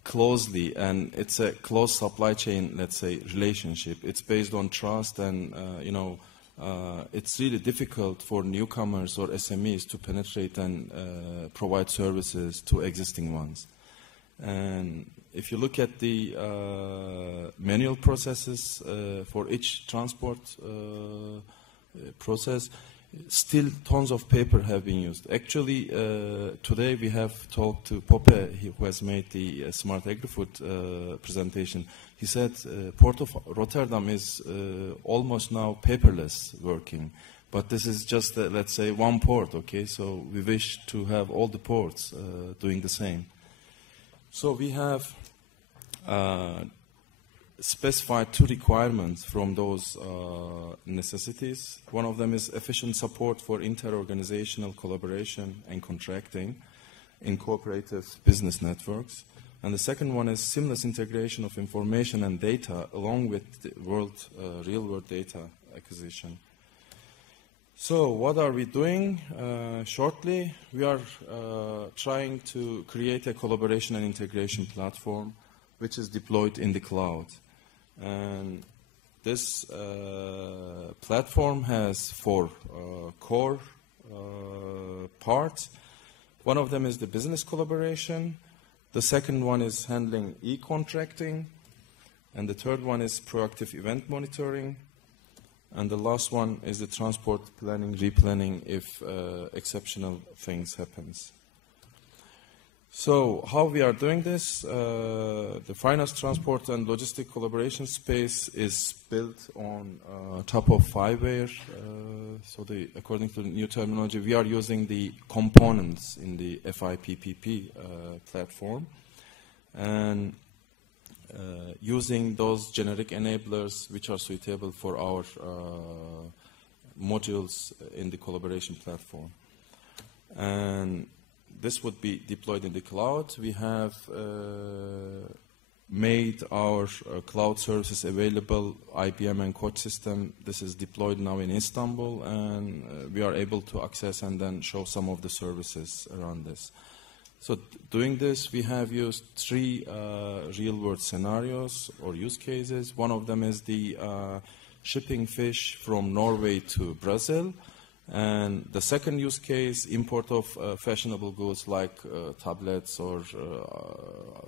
closely, and it's a close supply chain, let's say, relationship. It's based on trust, and it's really difficult for newcomers or SMEs to penetrate and provide services to existing ones. And if you look at the manual processes for each transport process, still tons of paper have been used. Actually, today we have talked to Pope, who has made the SMARTAGRIFOOD presentation. He said Port of Rotterdam is almost now paperless working. But this is just, let's say, one port, okay? So we wish to have all the ports doing the same. So we have specified two requirements from those necessities. One of them is efficient support for inter-organizational collaboration and contracting in cooperative business networks. And the second one is seamless integration of information and data along with the real-world data acquisition. So what are we doing? Shortly, we are trying to create a collaboration and integration platform which is deployed in the cloud. And this platform has 4 core parts. One of them is the business collaboration. The second one is handling e-contracting. And the third one is proactive event monitoring. And the last one is the transport planning, replanning if exceptional things happens. So how we are doing this? The finance, transport, and logistic collaboration space is built on top of FIWARE. According to the new terminology, we are using the components in the FI-PPP platform and using those generic enablers which are suitable for our modules in the collaboration platform. And this would be deployed in the cloud. We have made our cloud services available, IBM and Koç system. This is deployed now in Istanbul, and we are able to access and then show some of the services around this. So doing this, we have used 3 real-world scenarios or use cases. One of them is the shipping fish from Norway to Brazil. And the second use case, import of fashionable goods like tablets or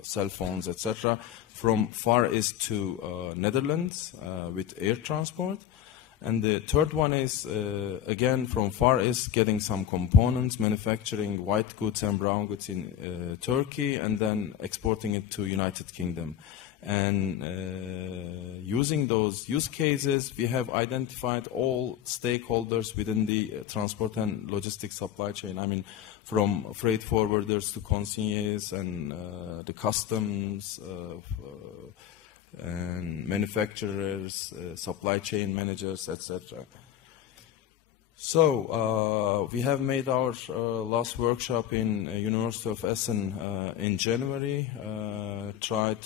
cell phones, etc., from Far East to Netherlands with air transport. And the third one is, again, from Far East, getting some components, manufacturing white goods and brown goods in Turkey, and then exporting it to United Kingdom. And using those use cases, we have identified all stakeholders within the transport and logistics supply chain. I mean, from freight forwarders to consignors and the customs and manufacturers, supply chain managers, etc. So we have made our last workshop in University of Essen in January, tried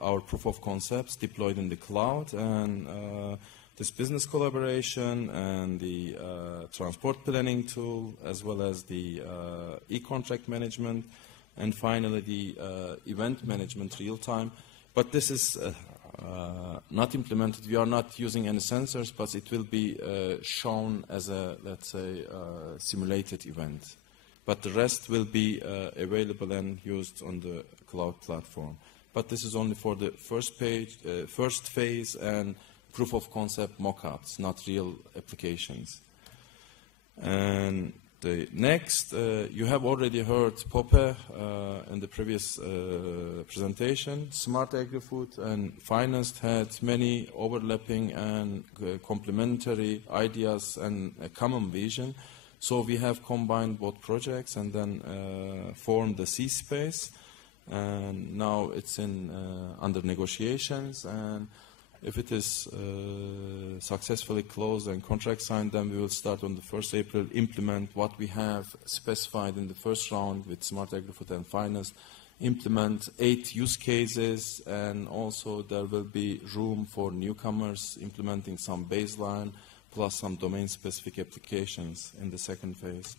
our proof of concepts deployed in the cloud, and this business collaboration and the transport planning tool, as well as the e-contract management, and finally the event management real time. But this is not implemented. We are not using any sensors, but it will be shown as a, let's say, simulated event. But the rest will be available and used on the cloud platform. But this is only for the first phase and proof of concept mock-ups, not real applications. And the next, you have already heard Poppe in the previous presentation. SMARTAGRIFOOD and finance had many overlapping and complementary ideas and a common vision. So we have combined both projects and then formed the C space. And now it's under negotiations. And if it is successfully closed and contract signed, then we will start on the 1st April, implement what we have specified in the first round with SMARTAGRIFOOD and finance, implement 8 use cases, and also there will be room for newcomers implementing some baseline plus some domain-specific applications in the second phase.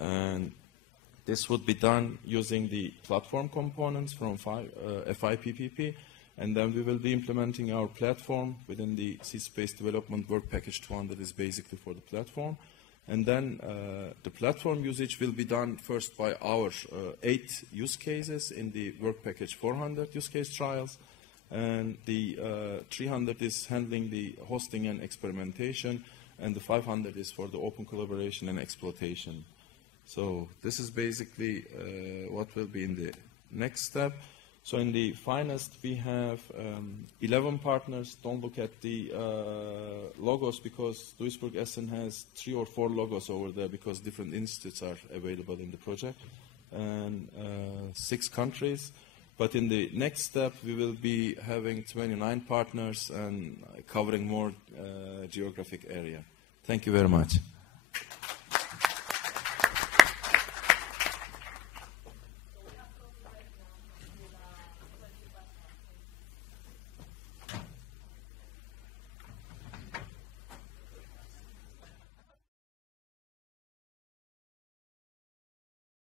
And this would be done using the platform components from FI-PPP. And then we will be implementing our platform within the C-Space Development Work Package 200 is basically for the platform. And then the platform usage will be done first by our 8 use cases in the Work Package 400 use case trials. And the 300 is handling the hosting and experimentation. And the 500 is for the open collaboration and exploitation. So this is basically what will be in the next step. So in the finest, we have 11 partners. Don't look at the logos because Duisburg Essen has 3 or 4 logos over there because different institutes are available in the project, and 6 countries. But in the next step, we will be having 29 partners and covering more geographic area. Thank you very much.